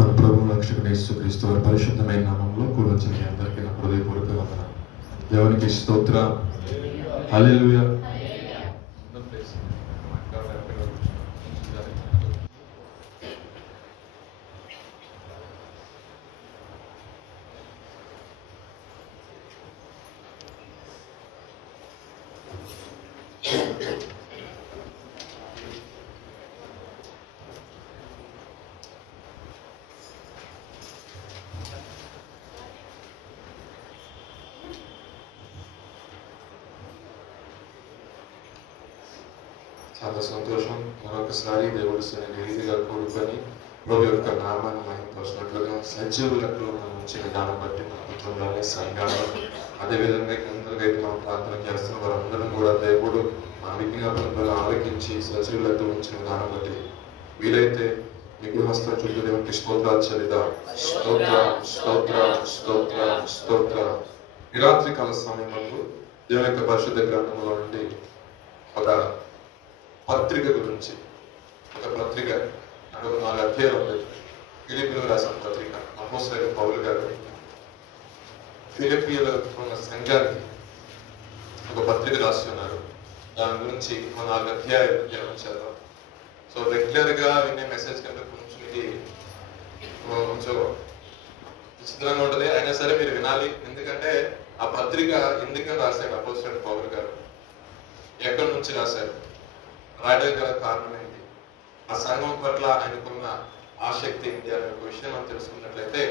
మన ప్రభు రక్షకుడు యేసుక్రీస్తు వారి పరిశుద్ధమైన నామంలో కూడి వచ్చిన మీ అందరికీ నా హృదయపూర్వక వందనాలు. దేవునికి స్తోత్రం. హల్లెలూయా. చాలా సంతోషం. మరొకసారి దేవుడు రీతిగా కూడుకొని ప్రభు యొక్క నామాన్ని మహిమపరిచినట్లుగా సజీవ లెక్కలో మనం ఉంచిన దాన్ని బట్టి మన కుటుంబాన్ని సంఘాలు అదేవిధంగా అందరికైతే మనం ప్రార్థన చేస్తున్న వారందరం కూడా దేవుడు మా విజ్ఞాపనలను ఆలకించి సజీవ లెక్కలు ఉంచిన దాన్ని బట్టి వీలైతే మీ గృహస్థ చుట్టూ దేవునికి స్తోత్రాలు చెల్లిదా. స్తోత్ర స్తోత్ర స్తోత్ర స్తోత్ర. ఈ రాత్రి కాల సమయంలో దేవుని యొక్క పరిశుద్ధ గ్రంథంలో నుండి ఒక పత్రిక గురించి, ఒక పత్రిక అంటే 4 అధ్యాయాలు ఉంటుంది. ఫిలిప్పీయులకు రాసిన పత్రిక. అపోస్తలుడైన పౌలు గారు ఫిలిప్పీయులో ఉన్న సంఘానికి ఒక పత్రిక రాసి ఉన్నారు. దాని గురించి 4 అధ్యాయాలు ధ్యానం చేద్దాం. సో రెగ్యులర్గా వినే మెసేజ్ కంటే కొంచెం విచిత్రంగా ఉంటుంది. అయినా సరే మీరు వినాలి. ఎందుకంటే ఆ పత్రిక ఎందుకని రాశాడు అపోస్తలుడైన పౌలు గారు, ఎక్కడి నుంచి రాశారు, రాయడానికి గల కారణం ఏంటి, ఆ సంఘం పట్ల ఆయనకున్న ఆసక్తి ఏంటి అనే ఒక విషయం మనం తెలుసుకున్నట్లయితే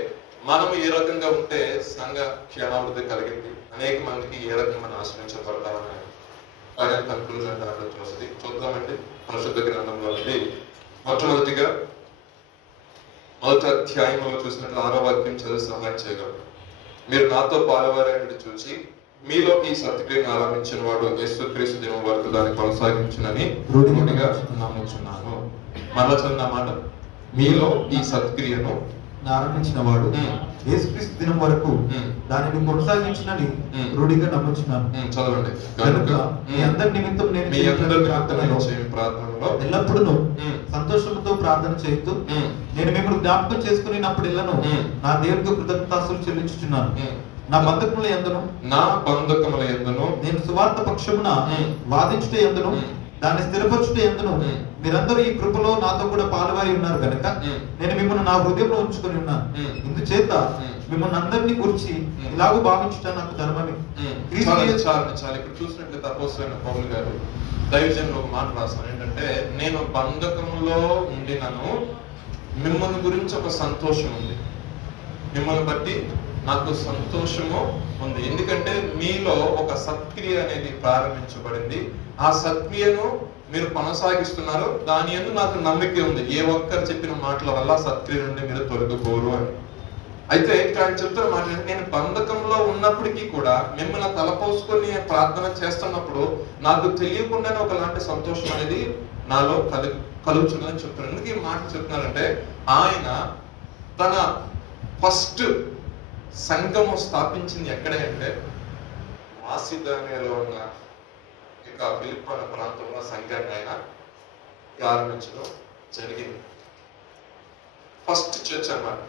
మనం ఏ రకంగా ఉంటే సంఘ క్షేమాభివృద్ధి కలిగింది, అనేక మందికి ఏ రకంగా మనం ఆశ్రయించబడతామని ఫైనల్ కన్క్లూజన్ దాంట్లో వస్తుంది. చూద్దామండి పరిశుద్ధ గ్రంథంలో నుండి. మొట్టమొదటిగా 1వ అధ్యాయంలో చూసినట్లు 6వ వాక్యం చదివి సహాయం చేయగలరు. మీరు నాతో పాలువారని చూసి మీలో ఈ సత్క్రియను ఆరంభించిన వాడు యేసుక్రీస్తు దినం వరకు దాన్ని కొనసాగించునని రూఢిగా నమ్ముచున్నాను. మరలా చదివిన మాట, మీలో ఈ సత్క్రియను ఆరంభించిన వాడు యేసుక్రీస్తు దినం వరకు దానిని కొనసాగించునని రూఢిగా నమ్ముచున్నాను. చదవండి. కనుక మీ అందరి నిమిత్తం నేను మీ అందరి ప్రార్థనలో ఎల్లప్పుడూ సంతోషంతో ప్రార్థన చేస్తూ నేను మిమ్మల్ని జ్ఞాపకం చేసుకున్నప్పుడెల్లను నా దేవునికి కృతజ్ఞతాస్తులు చెల్లించుచున్నాను. నా బంధకముల యందును నేను సువార్త పక్షమున వాదించుట యందును దాన్ని స్థిరపరచుట యందును మీరందరూ ఈ కృపలో నాతో కూడా పాలువారి ఉన్నారు కనుక నేను మిమ్మల్ని నా హృదయంలో ఉంచుకొని ఉన్నాను. ఇందుచేత మిమ్మల్ని అందరినీ గురించి ఇలాగూ భావించుట నాకు ధర్మమే. ఇక్కడ చూసినట్లయితే అపోస్తలుడైన పౌలు గారు దైవజనులు ఒక మాట రాస్తారు. ఏంటంటే, నేను బంధకంలో ఉండినను మిమ్మల్ని గురించి ఒక సంతోషం ఉంది, మిమ్మల్ని బట్టి నాకు సంతోషము ఉంది. ఎందుకంటే మీలో ఒక సత్క్రియ అనేది ప్రారంభించబడింది. ఆ సత్క్రియను మీరు కొనసాగిస్తున్నారు. దాని యందు నాకు నమ్మిక ఉంది. ఏ ఒక్కరు చెప్పిన మాటల వల్ల సత్క్రియ నుండి మీరు తొలగిపోరు అని. అయితే ఇక్కడ ఆయన చెప్తున్న మాట, నేను బంధకంలో ఉన్నప్పటికీ కూడా మిమ్మల్ని తలపోసుకొని ప్రార్థన చేస్తున్నప్పుడు నాకు తెలియకుండానే ఒకలాంటి సంతోషం అనేది నాలో కలుగుతుందని చెప్తున్నాను. ఎందుకు ఈ మాట చెప్తున్నారంటే, ఆయన తన ఫస్ట్ సంఘము స్థాపించింది ఎక్కడే అంటే మాసిదోనియాలో ఉన్న ఇక ఫిలిప్పీ అనే ప్రాంతంలో సంఘాన్ని ఆయన ప్రారంభించడం జరిగింది. ఫస్ట్ చర్చ్ అన్నమాట.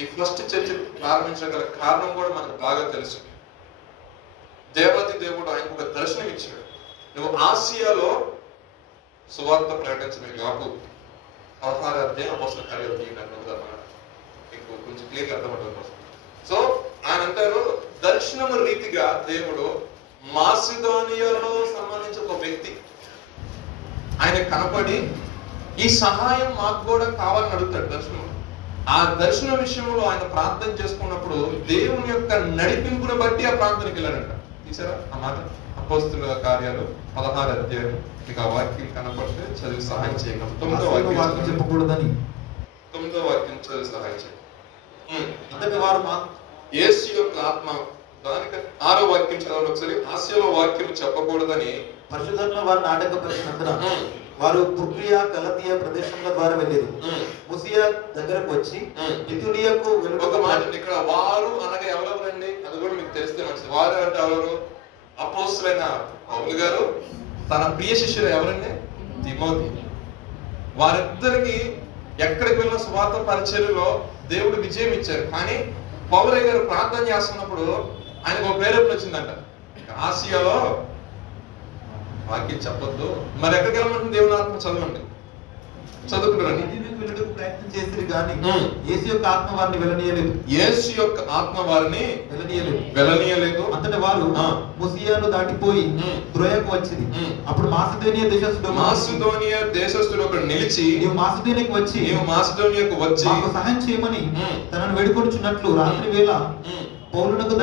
ఈ ఫస్ట్ చర్చ్ ప్రారంభించగల కారణం కూడా మనకు బాగా తెలుసు. దేవాది దేవుడు ఆయనకు ఒక దర్శనం ఇచ్చాడు. నువ్వు ఆసియాలో సువార్త ప్రకటించమే కాకు. 16వ అధ్యాయం అపోస్తలుల కార్యాలు మీకు కొంచెం క్లియర్గా అర్థమవుతుంది కోసం. సో ఆయన అంటారు, దర్శనము రీతిగా దేవుడు మాసిదోనియాలో సంబంధించిన ఒక వ్యక్తి ఆయన కనపడి ఈ సహాయం మాకు కూడా కావాలని అడుగుతాడు దర్శనం. ఆ దర్శన విషయంలో ఆయన ప్రార్థన చేసుకున్నప్పుడు దేవుని యొక్క నడిపింపును బట్టి ఆ ప్రార్థనకి వెళ్ళాడంట. తీసారా ఆ మాట? అపోస్తలుల కార్యాలు 16వ అధ్యాయం. మీకు ఆ వాక్యం కనపడితే చదివి సహాయం చేయగలం. 9వ వాక్యం చెప్పకూడదని 9వ వాక్యం చదివి సహాయం చేయండి. అంతటి వారు యేసు యొక్క ఆత్మ దానికి 6వ వాక్యం చదవండి ఒకసారి. ఆసియాలో వాక్యం చెప్పకూడదని పరిశుద్ధంలో వారు నాటకపరిచినందున వారు తుర్కియా గలతీయ ప్రదేశంలో ద్వారా వెళ్ళారు. ముసియా దగ్గరకు వచ్చి బితునియకు ఒక మాట ఇక్కడ వారు అనగా ఎవరెవరండి అది కూడా మీకు తెలిస్తే మంచిది. వారు అంటే ఎవరు? అపోస్తలుడైన పౌలు గారు, తన ప్రియ శిష్యుడు ఎవరండి? తిమోతి. వారిద్దరికి ఎక్కడికి వెళ్ళిన సువార్త పరిచర్యలో దేవుడు విజయం ఇచ్చారు. కానీ పౌలయ్య గారు ప్రార్థన చేస్తున్నప్పుడు ఆయనకు ఒక ప్రేరేపణ వచ్చిందంట, ఆసియాలో వాక్యం చెప్పొద్దు, మరి ఎక్కడికి వెళ్ళమంటే దేవుని ఆత్మ చదవండి, చదువుకున్నారని ప్రయత్నం చేసి కానీ యేసు యొక్క ఆత్మ వారిని వెళ్ళనీయలేదు. యేసు యొక్క ఆత్మ వారిని వెళ్ళనీయలేదు. అంతటి వారు ముసియాను దాటిపోయి త్రోయకు వచ్చింది. అప్పుడు మాసిదోనియా దేశస్థుడు ఒకడు నిలిచి, నీవు మాసిదోనియాకు వచ్చి మాకు సహాయం చేయమని తనను వేడుకొనుచున్నట్లు రాత్రి వేళ పౌలునకు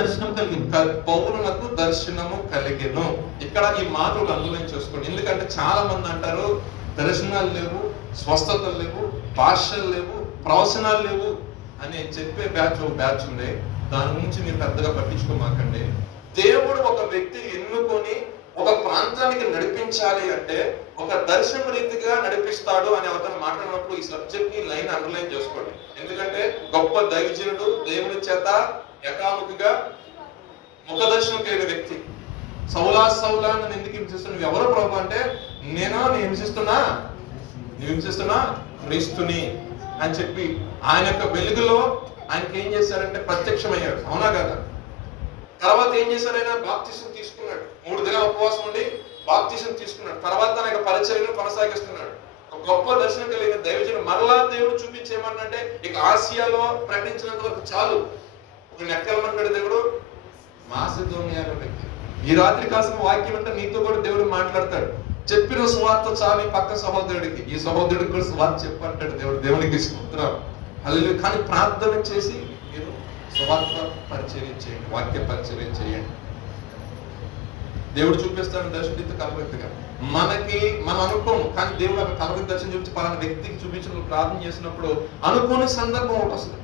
దర్శనం కలిగెను. ఇక్కడ ఈ మాటలు అందులో చూసుకోండి. ఎందుకంటే చాలా మంది అంటారు దర్శనాలు లేవు, స్వస్థతలు లేవు, భాషలు లేవు, ప్రవచనాలు లేవు అని చెప్పే బ్యాచ్ ఉంది. దాని గురించి మీరు పెద్దగా పట్టించుకోమాకండి. దేవుడు ఒక వ్యక్తిని ఎన్నుకొని ఒక ప్రాంతానికి నడిపించాలి అంటే ఒక దర్శన రీతిగా నడిపిస్తాడు అని ఎవరైనా మాట్లాడినప్పుడు ఈ సబ్జెక్ట్ ని లైన్ అండర్లైన్ చేసుకోండి. ఎందుకంటే గొప్ప దైవజనుడు, దేవుని చేత ఏకాముఖిగా ముఖ దర్శనం కలిగిన వ్యక్తి. సౌలా నన్ను ఎందుకు హింసిస్తున్నా, నువ్వు ఎవరో ప్రభు అంటే, నేను హింసిస్తున్నా క్రీస్తుని అని చెప్పి ఆయన యొక్క వెలుగులో ఆయనకి ఏం చేశారంటే ప్రత్యక్షమయ్యాడు. అవునా కదా? తర్వాత ఏం చేశారు, ఆయన బాప్తిసం తీసుకున్నాడు. 3 దినాల ఉపవాసం ఉండి బాప్తిసం తీసుకున్నాడు. తర్వాత తన యొక్క పరిచర్యను కొనసాగిస్తున్నాడు. ఒక గొప్ప దర్శనం కలిగిన దైవజనుడు. మరలా దేవుడు చూపించేమన్నంటే ఇక ఆసియాలో ప్రకటించినంత వరకు చాలు. ఒక నెక్కలమంటాడు దేవుడు, మాసిదోనియాలో వ్యక్తి. ఈ రాత్రి కాసిన వాక్యం అంటే నీతో కూడా దేవుడు మాట్లాడతాడు. చెప్పిన సువార్త చాలు పక్క సహోదరుడికి, ఈ సహోదరుడికి కూడా సువార్త చెప్పంటాడు దేవుడు. దేవునికి స్తోత్రం, హల్లెలూయా. కానీ ప్రార్థన చేసి మీరు సువార్త పరిచర్య చేయండి, వాక్య పరిచర్య చేయండి. దేవుడు చూపిస్తాడు దర్శనం కలవెత్తుగా. మనం అనుకోము, కానీ దేవుడు అక్కడ కలవెత్తి దర్శనం చూపించి పలానా వ్యక్తికి చూపించినప్పుడు ప్రార్థన చేసినప్పుడు అనుకోని సందర్భం ఒకటి వస్తుంది.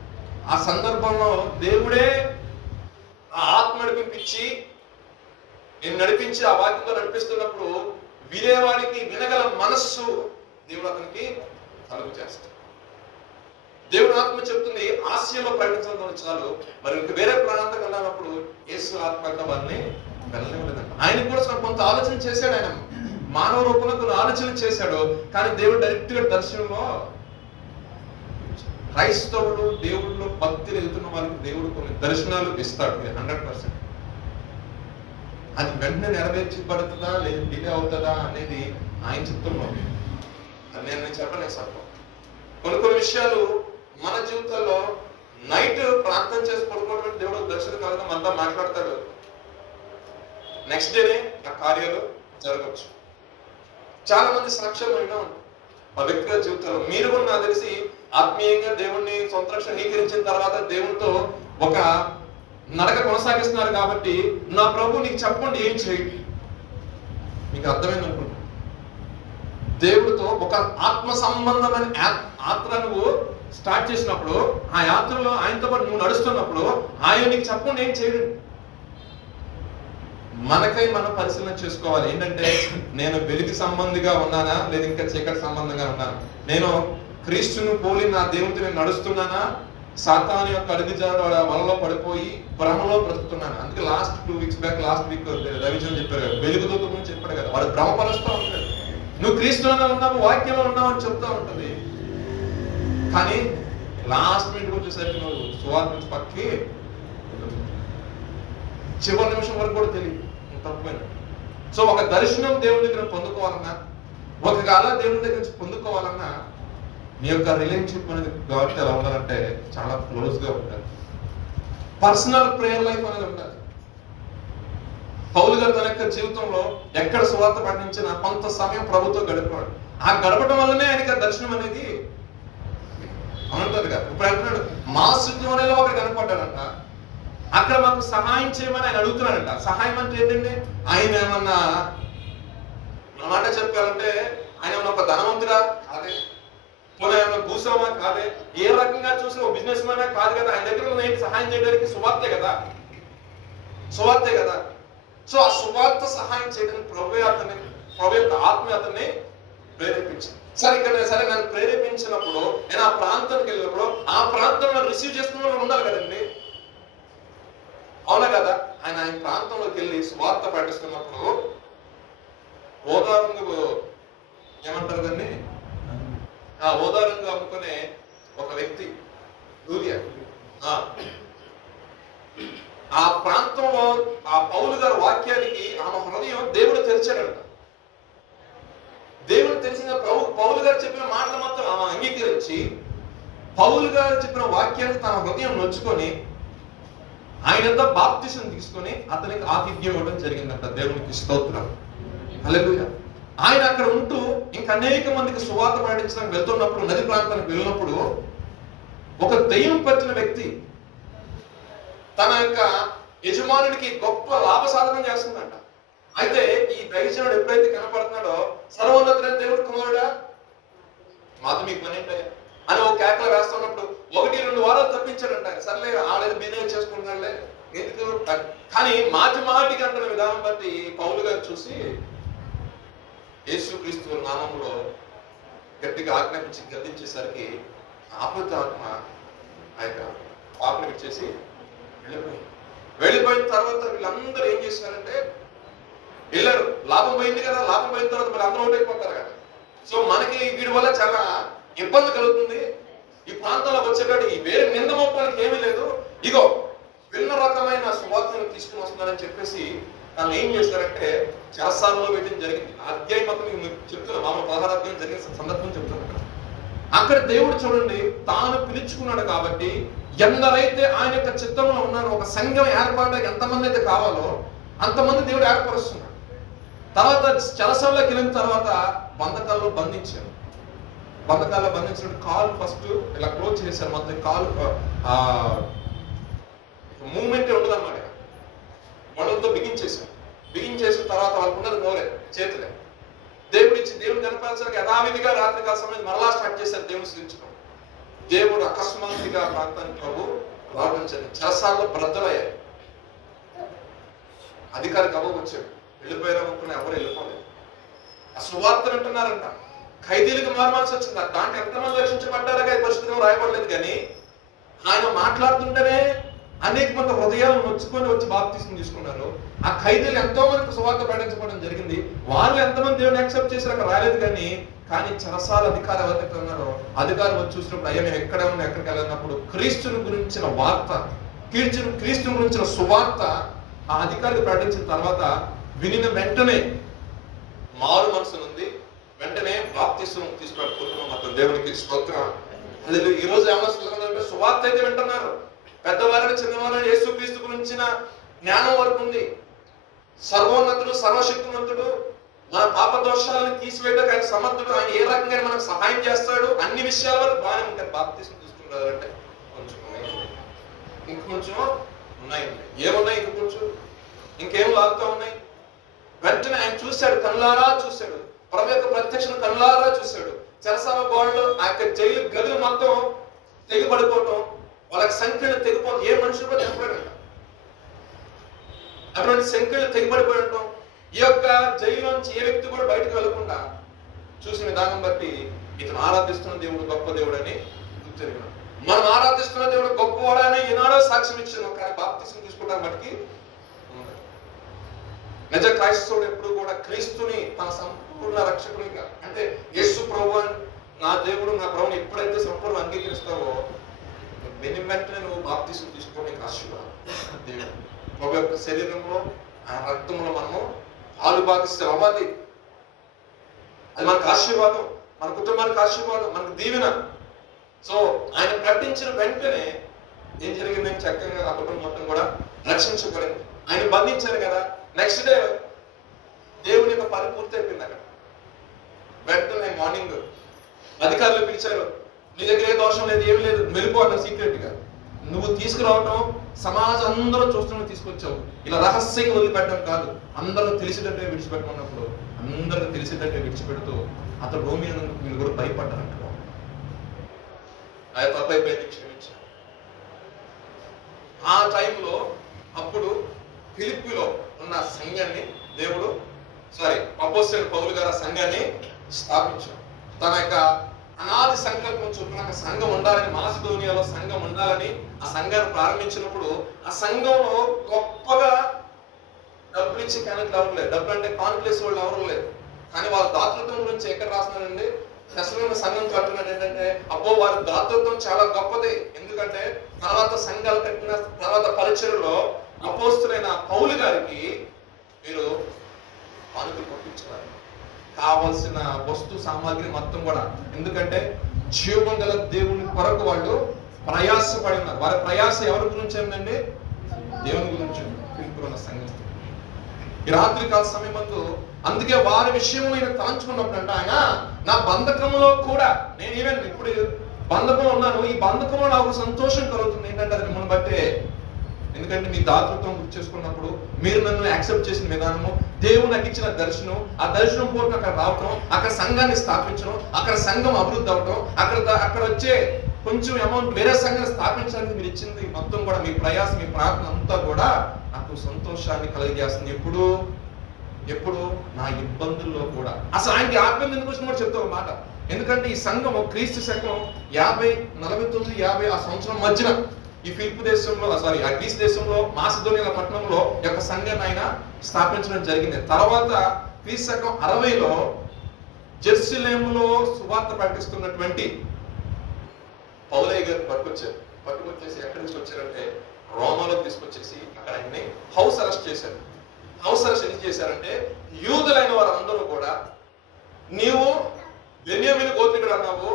ఆ సందర్భంలో దేవుడే ఆ ఆత్మ నడిపించి నేను నడిపించి ఆ వాక్యంతో నడిపిస్తున్నప్పుడు వినేవాడికి వినగల మనస్సు దేవుడు అతనికి కలుగు చేస్తాడు. దేవుడు ఆత్మ చెప్తుంది ఆసియాలో ప్రకటించడం చాలు, మరి ఇంక వేరే ప్రాంతం వెళ్ళినప్పుడు యేసు ఆత్మ వారిని వెళ్ళలేదంట. ఆయన కూడా కొంత ఆలోచన చేశాడు. ఆయన మానవ రూపంలో కొన్ని ఆలోచనలు చేశాడు. కానీ దేవుడు డైరెక్ట్ గా దర్శనంలో క్రైస్తవులు దేవుళ్ళు భక్తులు వెళ్తున్న వాళ్ళకి దేవుడు కొన్ని దర్శనాలు ఇస్తాడు. 100%. అది వెంటనే నెరవేర్చబడుతుందా లేదా డిలే అవుతుందా అనేది ఆయన చిత్తంలో. అది నేను చెప్పలేను సార్. కొన్ని విషయాలు మన జీవితంలో నైట్ ప్రార్థన చేసి పడుకోవడం దేవుడు దర్శనం కలగడం అంతా మాట్లాడతాడు. నెక్స్ట్ డేనే ఆ కార్యాలు జరగచ్చు. చాలా మంది సాక్ష్యాలు అయినా ఉంటాయి ఆ వ్యక్తిగత జీవితంలో. మీరు కూడా నాకు తెలిసి ఆత్మీయంగా దేవుణ్ణి సొంత రక్షణ అంగీకరించిన తర్వాత దేవునితో ఒక నడక కొనసాగిస్తున్నారు కాబట్టి నా ప్రభు నీకు చెప్పండి ఏం చేయండి. మీకు అర్థమైంది అనుకుంటా. దేవుడితో ఒక ఆత్మ సంబంధమైన యాత్ర నువ్వు స్టార్ట్ చేసినప్పుడు ఆ యాత్రలో ఆయనతో పాటు నువ్వు నడుస్తున్నప్పుడు ఆయన నీకు చెప్పండి ఏం చేయడు. మనకై మనం పరిశీలన చేసుకోవాలి. ఏంటంటే నేను వెలుగు సంబంధిగా ఉన్నానా లేదా ఇంకా చీకటి సంబంధంగా ఉన్నానా, నేను క్రీస్తును పోలి నా దేవునితో నేను నడుస్తున్నానా, సాతాను యొక్క అడుగుజాడ వలలో పడిపోయి భ్రమలో బ్రతుకుతున్నాను. అందుకే లాస్ట్ 2 వీక్స్ బ్యాక్ రవిచంద్ర చెప్పారు కదా, వెలుగుదూత గురించి చెప్పాడు కదా, వాడు భ్రమపరుస్తూ ఉంటాడు. నువ్వు క్రీస్తులోనే ఉన్నావు, వాక్యంలో ఉన్నావు అని చెప్తా ఉంటుంది. కానీ లాస్ట్ మినిట్ వచ్చేసరికి నువ్వు సువార్త నుంచి పక్కి చివరి నిమిషం వరకు కూడా తెలియదు తప్పైన. సో ఒక దర్శనం దేవుని దగ్గర పొందుకోవాలన్నా, ఒక కాల దేవుని దగ్గర నుంచి పొందుకోవాలన్నా నీ యొక్క రిలేషన్షిప్ అనేది గవర్నమెంట్ ఎలా ఉండాలంటే చాలా క్లోజ్ గా ఉండాలి. పర్సనల్ ప్రేయర్ లైఫ్ అనేది ఉండాలి. పౌలు గారు తన యొక్క జీవితంలో ఎక్కడ సువార్త పఠించినా కొంత సమయం ప్రభుతో గడిపాడు. ఆ గడపడం వల్లనే ఆయనకి దర్శనం అనేది ఉంటుంది కదా. ఇప్పుడు అంటున్నాడు మాసిదోనియాలో ఒకరు కనపడ్డాడంట, అక్కడ మాకు సహాయం చేయమని ఆయన అడుగుతున్నాడంట. సహాయం అంటే ఏంటంటే ఆయన ఏమన్నా మాట చెప్పాలంటే ఆయన ఏమన్నా ఒక ధనవంతుడా కాదే, పోనీ ఏమన్నా భూస్వామా కాదే, ఏ రకంగా చూసిన ఒక బిజినెస్ మ్యానా కాదు కదా. ఆయన దగ్గర ఉన్న సహాయం చేయడానికి సువార్తే కదా, సువార్తే కదా. సో ఆ సువార్త సహాయం చేయడానికి ప్రభు యొక్క ఆత్మ అతన్ని ప్రేరేపించింది. సరే నన్ను ప్రేరేపించినప్పుడు నేను ఆ ప్రాంతానికి వెళ్ళినప్పుడు ఆ ప్రాంతంలో రిసీవ్ చేసుకున్న వాళ్ళు ఉండాలి కదండి, అవునా కదా. ఆయన ప్రాంతంలోకి వెళ్ళి సువార్త ప్రకటిస్తున్నప్పుడు ఓదార్పు ఏమంటారు దాన్ని ఆ ఓదారంగా అమ్ముకునే ఒక వ్యక్తి యూరియా. ఆ ప్రాంతంలో ఆ పౌలు గారి వాక్యానికి ఆమె హృదయం దేవుడు తెరిచాడంట. దేవుడు తెలిసిన పౌలు గారు చెప్పిన మాటలు మాత్రం ఆమె అంగీకరించి పౌలు గారు చెప్పిన వాక్యాన్ని తన హృదయం నొచ్చుకొని ఆయనంతా బాప్తిసం తీసుకొని అతనికి ఆతిథ్యం ఇవ్వడం జరిగిందంట. దేవునికి స్తోత్రం. హల్లెలూయా. ఆయన అక్కడ ఉంటూ ఇంకా అనేక మందికి సువార్త ప్రకటించడానికి వెళ్తున్నప్పుడు, నది ప్రాంతానికి వెళ్ళినప్పుడు ఒక దెయ్యం పట్టిన వ్యక్తి తన యొక్క యజమానుడికి గొప్ప లాభ సాధనం చేస్తుందంట. అయితే ఈ దైవజనుడు ఎప్పుడైతే కనపడుతున్నాడో, సర్వోన్నతుడైన దేవుడు కుమారుడా మాతో మీకు పని ఏంటయ్యా అని ఒక కేకలు వేస్తున్నప్పుడు 1-2 వారాలు తప్పించాడంట. సర్లే ఆడేది బిజినెస్ చేసుకుంటున్నాడులే ఎందుకు. కానీ మాటికి అంటున్న విధానం బట్టి పౌలు గారు చూసి యేసుక్రీస్తు నామంలో గట్టిగా ఆజ్ఞాపించి గద్దించేసరికి ఆపదాత్మ ఆ యొక్క పాపను ఇచ్చేసి వెళ్ళిపోయిన తర్వాత వీళ్ళందరూ ఏం చేశారంటే వెళ్ళారు. లాభం పోయింది కదా, లాభం పోయిన తర్వాత మళ్ళీ అందరూ ఓటైపోతారు కదా. సో మనకి వీడి వల్ల చాలా ఇబ్బంది కలుగుతుంది. ఈ ప్రాంతంలోకి వచ్చేటప్పుడు ఈ వేరే నింద మోపడానికి ఏమీ లేదు, ఇగో విన్న రకమైన సువార్తను తీసుకుని వస్తున్నారని చెప్పేసి తను ఏం చేశారంటే చెరసాలలో వేయడం జరిగింది. అధ్యాయం మొత్తం మీకు చెప్తున్నా, మామూలు 16 అధ్యాయం జరిగిన సందర్భం చెప్తున్నాను. అక్కడ దేవుడు చూడండి తాను పిలుచుకున్నాడు కాబట్టి ఎందరైతే ఆయన యొక్క చిత్తంలో ఉన్నారో, ఒక సంఘం ఏర్పాటు ఎంతమంది అయితే కావాలో అంతమంది దేవుడు ఏర్పరుస్తున్నాడు. తర్వాత చెరసాలలోకి వెళ్ళిన తర్వాత బంధకాల్లో బంధించారు. బంధకాల్లో బంధించిన కాలు ఫస్ట్ ఇలా క్లోజ్ చేశారు. మొత్తం కాలు మూమెంట్ ఉండదు అన్నమాట. వాళ్ళతో బిగించేశారు. బిగించేసిన తర్వాత వాళ్ళకు ఉన్నది నోరే, చేతులే. దేవుడు కనపరచడానికి యథావిధిగా రాత్రికాల సమయం మరలా స్టార్ట్ చేశారు దేవుని స్థితించడం. దేవుడు అకస్మాత్తుగా ప్రాంతానికి ప్రభు రావడం జరిగింది. చెరసాలలో బ్రద్దలయ్యాయి. అధికారి కబోకు వచ్చాడు. వెళ్ళిపోయారనుకున్న ఎవరు వెళ్ళిపోలేదు. ఆ సువార్తను అంటున్నారంట. ఖైదీలకు మారమాల్సి వచ్చింది. దాంట్లో ఎంతమంది రక్షించబడ్డారుగా ఈ పరిస్థితిలో రాయబడలేదు. కానీ ఆయన మాట్లాడుతుంటేనే అనేక మంది హృదయాలను నొచ్చుకొని వచ్చి బాప్తిసం తీసుకున్నారు. ఆ ఖైదీలు ఎంతో మందికి సువార్త ప్రకటించబడడం జరిగింది. వాళ్ళు ఎంతమంది దేవుని యాక్సెప్ట్ చేశారు అక్కడ రాలేదు. కానీ చెరసాల అధికారం ఎవరైతే ఉన్నారో అధికారం వచ్చి చూసినప్పుడు అయ్యా మేము ఎక్కడ ఉన్నా ఎక్కడికి వెళ్ళినప్పుడు క్రీస్తుని గురించిన వార్త, క్రీస్తుని గురించిన సువార్త ఆ అధికారికి ప్రకటించిన తర్వాత వినిన వెంటనే మారు మనసు ఉంది. వెంటనే బాప్తిసం తీసుకున్నాం. మొత్తం దేవునికి స్తోత్రం. ఈ రోజు ఏమన్నా సువార్త అయితే వింటున్నారు. పెద్దవారిని చిన్నవారిని యేసుక్రీస్తు గురించిన జ్ఞానం వరకు ఉంది. సర్వోన్నతుడు, సర్వశక్తివంతుడు, మన పాప దోషాలను తీసివేయడానికి ఆయన సమర్థుడు. ఆయన ఏ రకంగా మనకు సహాయం చేస్తాడు అన్ని విషయాల వరకు బాగానే ఉంటాయి. బాప్తిసం తీసుకుంటారంటే కొంచెం ఇంకొంచెం ఉన్నాయి. ఏమున్నాయి? ఇంకొంచెం ఇంకేం లాగుతూ ఉన్నాయి. వెంటనే ఆయన చూశాడు, కళ్ళారా చూశాడు. ప్రభు యొక్క ప్రత్యక్షను కళ్ళారా చూశాడు. చెరసాల గోడలు, ఆ యొక్క జైలు గదులు మొత్తం తెగిపడిపోవటం, వాళ్ళకి సంఖ్యలు తెగిపోవడం. ఏ మనుషులు కూడా తెగిపోయాడంట. అటువంటి సంఖ్యలు తెగిపడిపోయడం, ఈ యొక్క జైలు నుంచి ఏ వ్యక్తి కూడా బయటకు వెళ్లకుండా చూసిన విధానం బట్టి ఇతను ఆరాధిస్తున్న దేవుడు గొప్ప దేవుడు అని గుర్తెరిగినాడు. మనం ఆరాధిస్తున్న దేవుడు గొప్పవాడని ఈనాడో సాక్ష్యం ఇచ్చాను. కానీ బాప్తిసం తీసుకుంటాం బట్టి నిజ క్రైస్తవుడు ఎప్పుడు కూడా క్రీస్తుని తన సంపూర్ణ రక్షకునిగా, అంటే యేసు ప్రభు నా దేవుడు నా ప్రభుని ఎప్పుడైతే సంపూర్ణ అంగీకరిస్తావో వెంటనే నువ్వు బాప్తిసం తీసుకోవడానికి ఆశీర్వాదం. దేవుడు ప్రభు యొక్క శరీరంలో ఆ రక్తంలో మనము పాలు భాగస్థులు అవ్వాలి. అది మనకు ఆశీర్వాదం, మన కుటుంబానికి ఆశీర్వాదం, మనకు దీవెన. సో ఆయన ప్రకటించిన వెంటనే ఏం జరిగిందని చక్కగా ఆ కుటుంబం మొత్తం కూడా రక్షించబడింది. ఆయన బంధించారు కదా, నెక్స్ట్ డే దేవుని యొక్క పని పూర్తి అయిపోయింది. అక్కడ వెంటనే మార్నింగ్ అధికారులు పిలిచారు. నీ దగ్గర ఏ దోషం లేదు, ఏమి లేదు, వెళ్ళిపోవాలి సీక్రెట్ గా. నువ్వు తీసుకురావటం సమాజం అందరూ చూస్తున్న తీసుకొచ్చావు. ఇలా రహస్యంగా వదిలిపెట్టడం కాదు, అందరూ తెలిసేటట్టే విడిచిపెట్టమన్నప్పుడు అందరికి తెలిసేటట్టే విడిచిపెడుతూ అతడు రోమి వీళ్ళు కూడా భయపడ్డారంట. ఆ తప్పైపోయింది, క్షమించారు. ఆ టైంలో అప్పుడు ఫిలిప్పీలో ఉన్న సంఘాన్ని దేవుడు అపోస్తలుడైన పౌలు గారు ఆ సంఘాన్ని స్థాపించారు. తన యొక్క అనాది సంకల్పం చొప్పున సంఘం ఉండాలని, మాసిదోనియాలో సంఘం ఉండాలని ఆ సంఘాన్ని ప్రారంభించినప్పుడు ఆ సంఘంలో గొప్పగా డబ్బులు ఇచ్చి క్యానెట్లు ఎవరు లేదు. డబ్బులు అంటే కాన్ప్లేస్ వాళ్ళు ఎవరు లేదు. కానీ వాళ్ళ దాతృత్వం గురించి ఎక్కడ రాస్తున్నారండి? దశలోని సంఘంతో అంటున్నాడు ఏంటంటే, అబ్బో వారి దాతృత్వం చాలా గొప్పది. ఎందుకంటే తర్వాత సంఘాలు కట్టిన తర్వాత పరిచర్యలో అపోస్తులైన పౌలు గారికి మీరు కానుకలు పంపించారు, కావలసిన వస్తు సామాగ్రి మొత్తం కూడా. ఎందుకంటే జీవం గల దేవుని కొరకు వాళ్ళు ప్రయాసపడి ఉన్నారు. వారి ప్రయాస ఎవరి గురించి ఏంటండి? దేవుని గురించి. పిలుపున్న సంఘం ఈ రాత్రి కాల సమయమందు అందుకే వారి విషయంలో ఆయన తలంచుకున్నప్పుడు అంటే, ఆయన నా బంధకంలో కూడా నేను ఈవెన్ ఇప్పుడు బంధకంలో ఉన్నాను, ఈ బంధకంలో నాకు సంతోషం కలుగుతుంది. ఏంటంటే అది మిమ్మల్ని బట్టే. ఎందుకంటే మీ దాతృత్వం గుర్తు చేసుకున్నప్పుడు, మీరు నన్ను యాక్సెప్ట్ చేసిన విధానము, దేవుడు నాకు ఇచ్చిన దర్శనం, ఆ దర్శనం పూర్వక అక్కడ రావటం, అక్కడ సంఘాన్ని స్థాపించడం, అక్కడ సంఘం అభివృద్ధి అవటం, అక్కడ వచ్చే కొంచెం అమౌంట్ వేరే సంఘాన్ని స్థాపించడానికి మీరు ఇచ్చింది మొత్తం కూడా, మీ ప్రయాసం, మీ ప్రార్థన అంతా కూడా నాకు సంతోషాన్ని కలిగజేస్తుంది. ఎప్పుడు నా ఇబ్బందుల్లో కూడా. అసలు ఆయనకి ఆత్మీయ ఎందుకు వచ్చిన కూడా చెప్తా ఒక మాట. ఎందుకంటే ఈ సంఘము క్రీస్తు శకం 50, 49, 50 ఆ సంవత్సరం మధ్యన ఈ ఫిలిప్పీ దేశంలో ఆ గ్రీస్ దేశంలో మాసిదోనియా పట్టణంలో యొక్క సంఘాన్ని ఆయన స్థాపించడం జరిగింది. తర్వాత క్రీస్తు శకం 60లో జెరూసలేములో సువార్త ప్రకటిస్తున్నటువంటి పౌలయ్య గారు పట్టుకొచ్చేసి ఎక్కడి నుంచి వచ్చారంటే రోమాలో తీసుకొచ్చేసి అక్కడ ఆయన్ని హౌస్ అరెస్ట్ చేశారు. హౌస్ అరెస్ట్ ఎందుకు చేశారంటే, యూదులైన వారందరూ కూడా, నీవు బెన్యామీను గోత్రికుడు అన్నావు,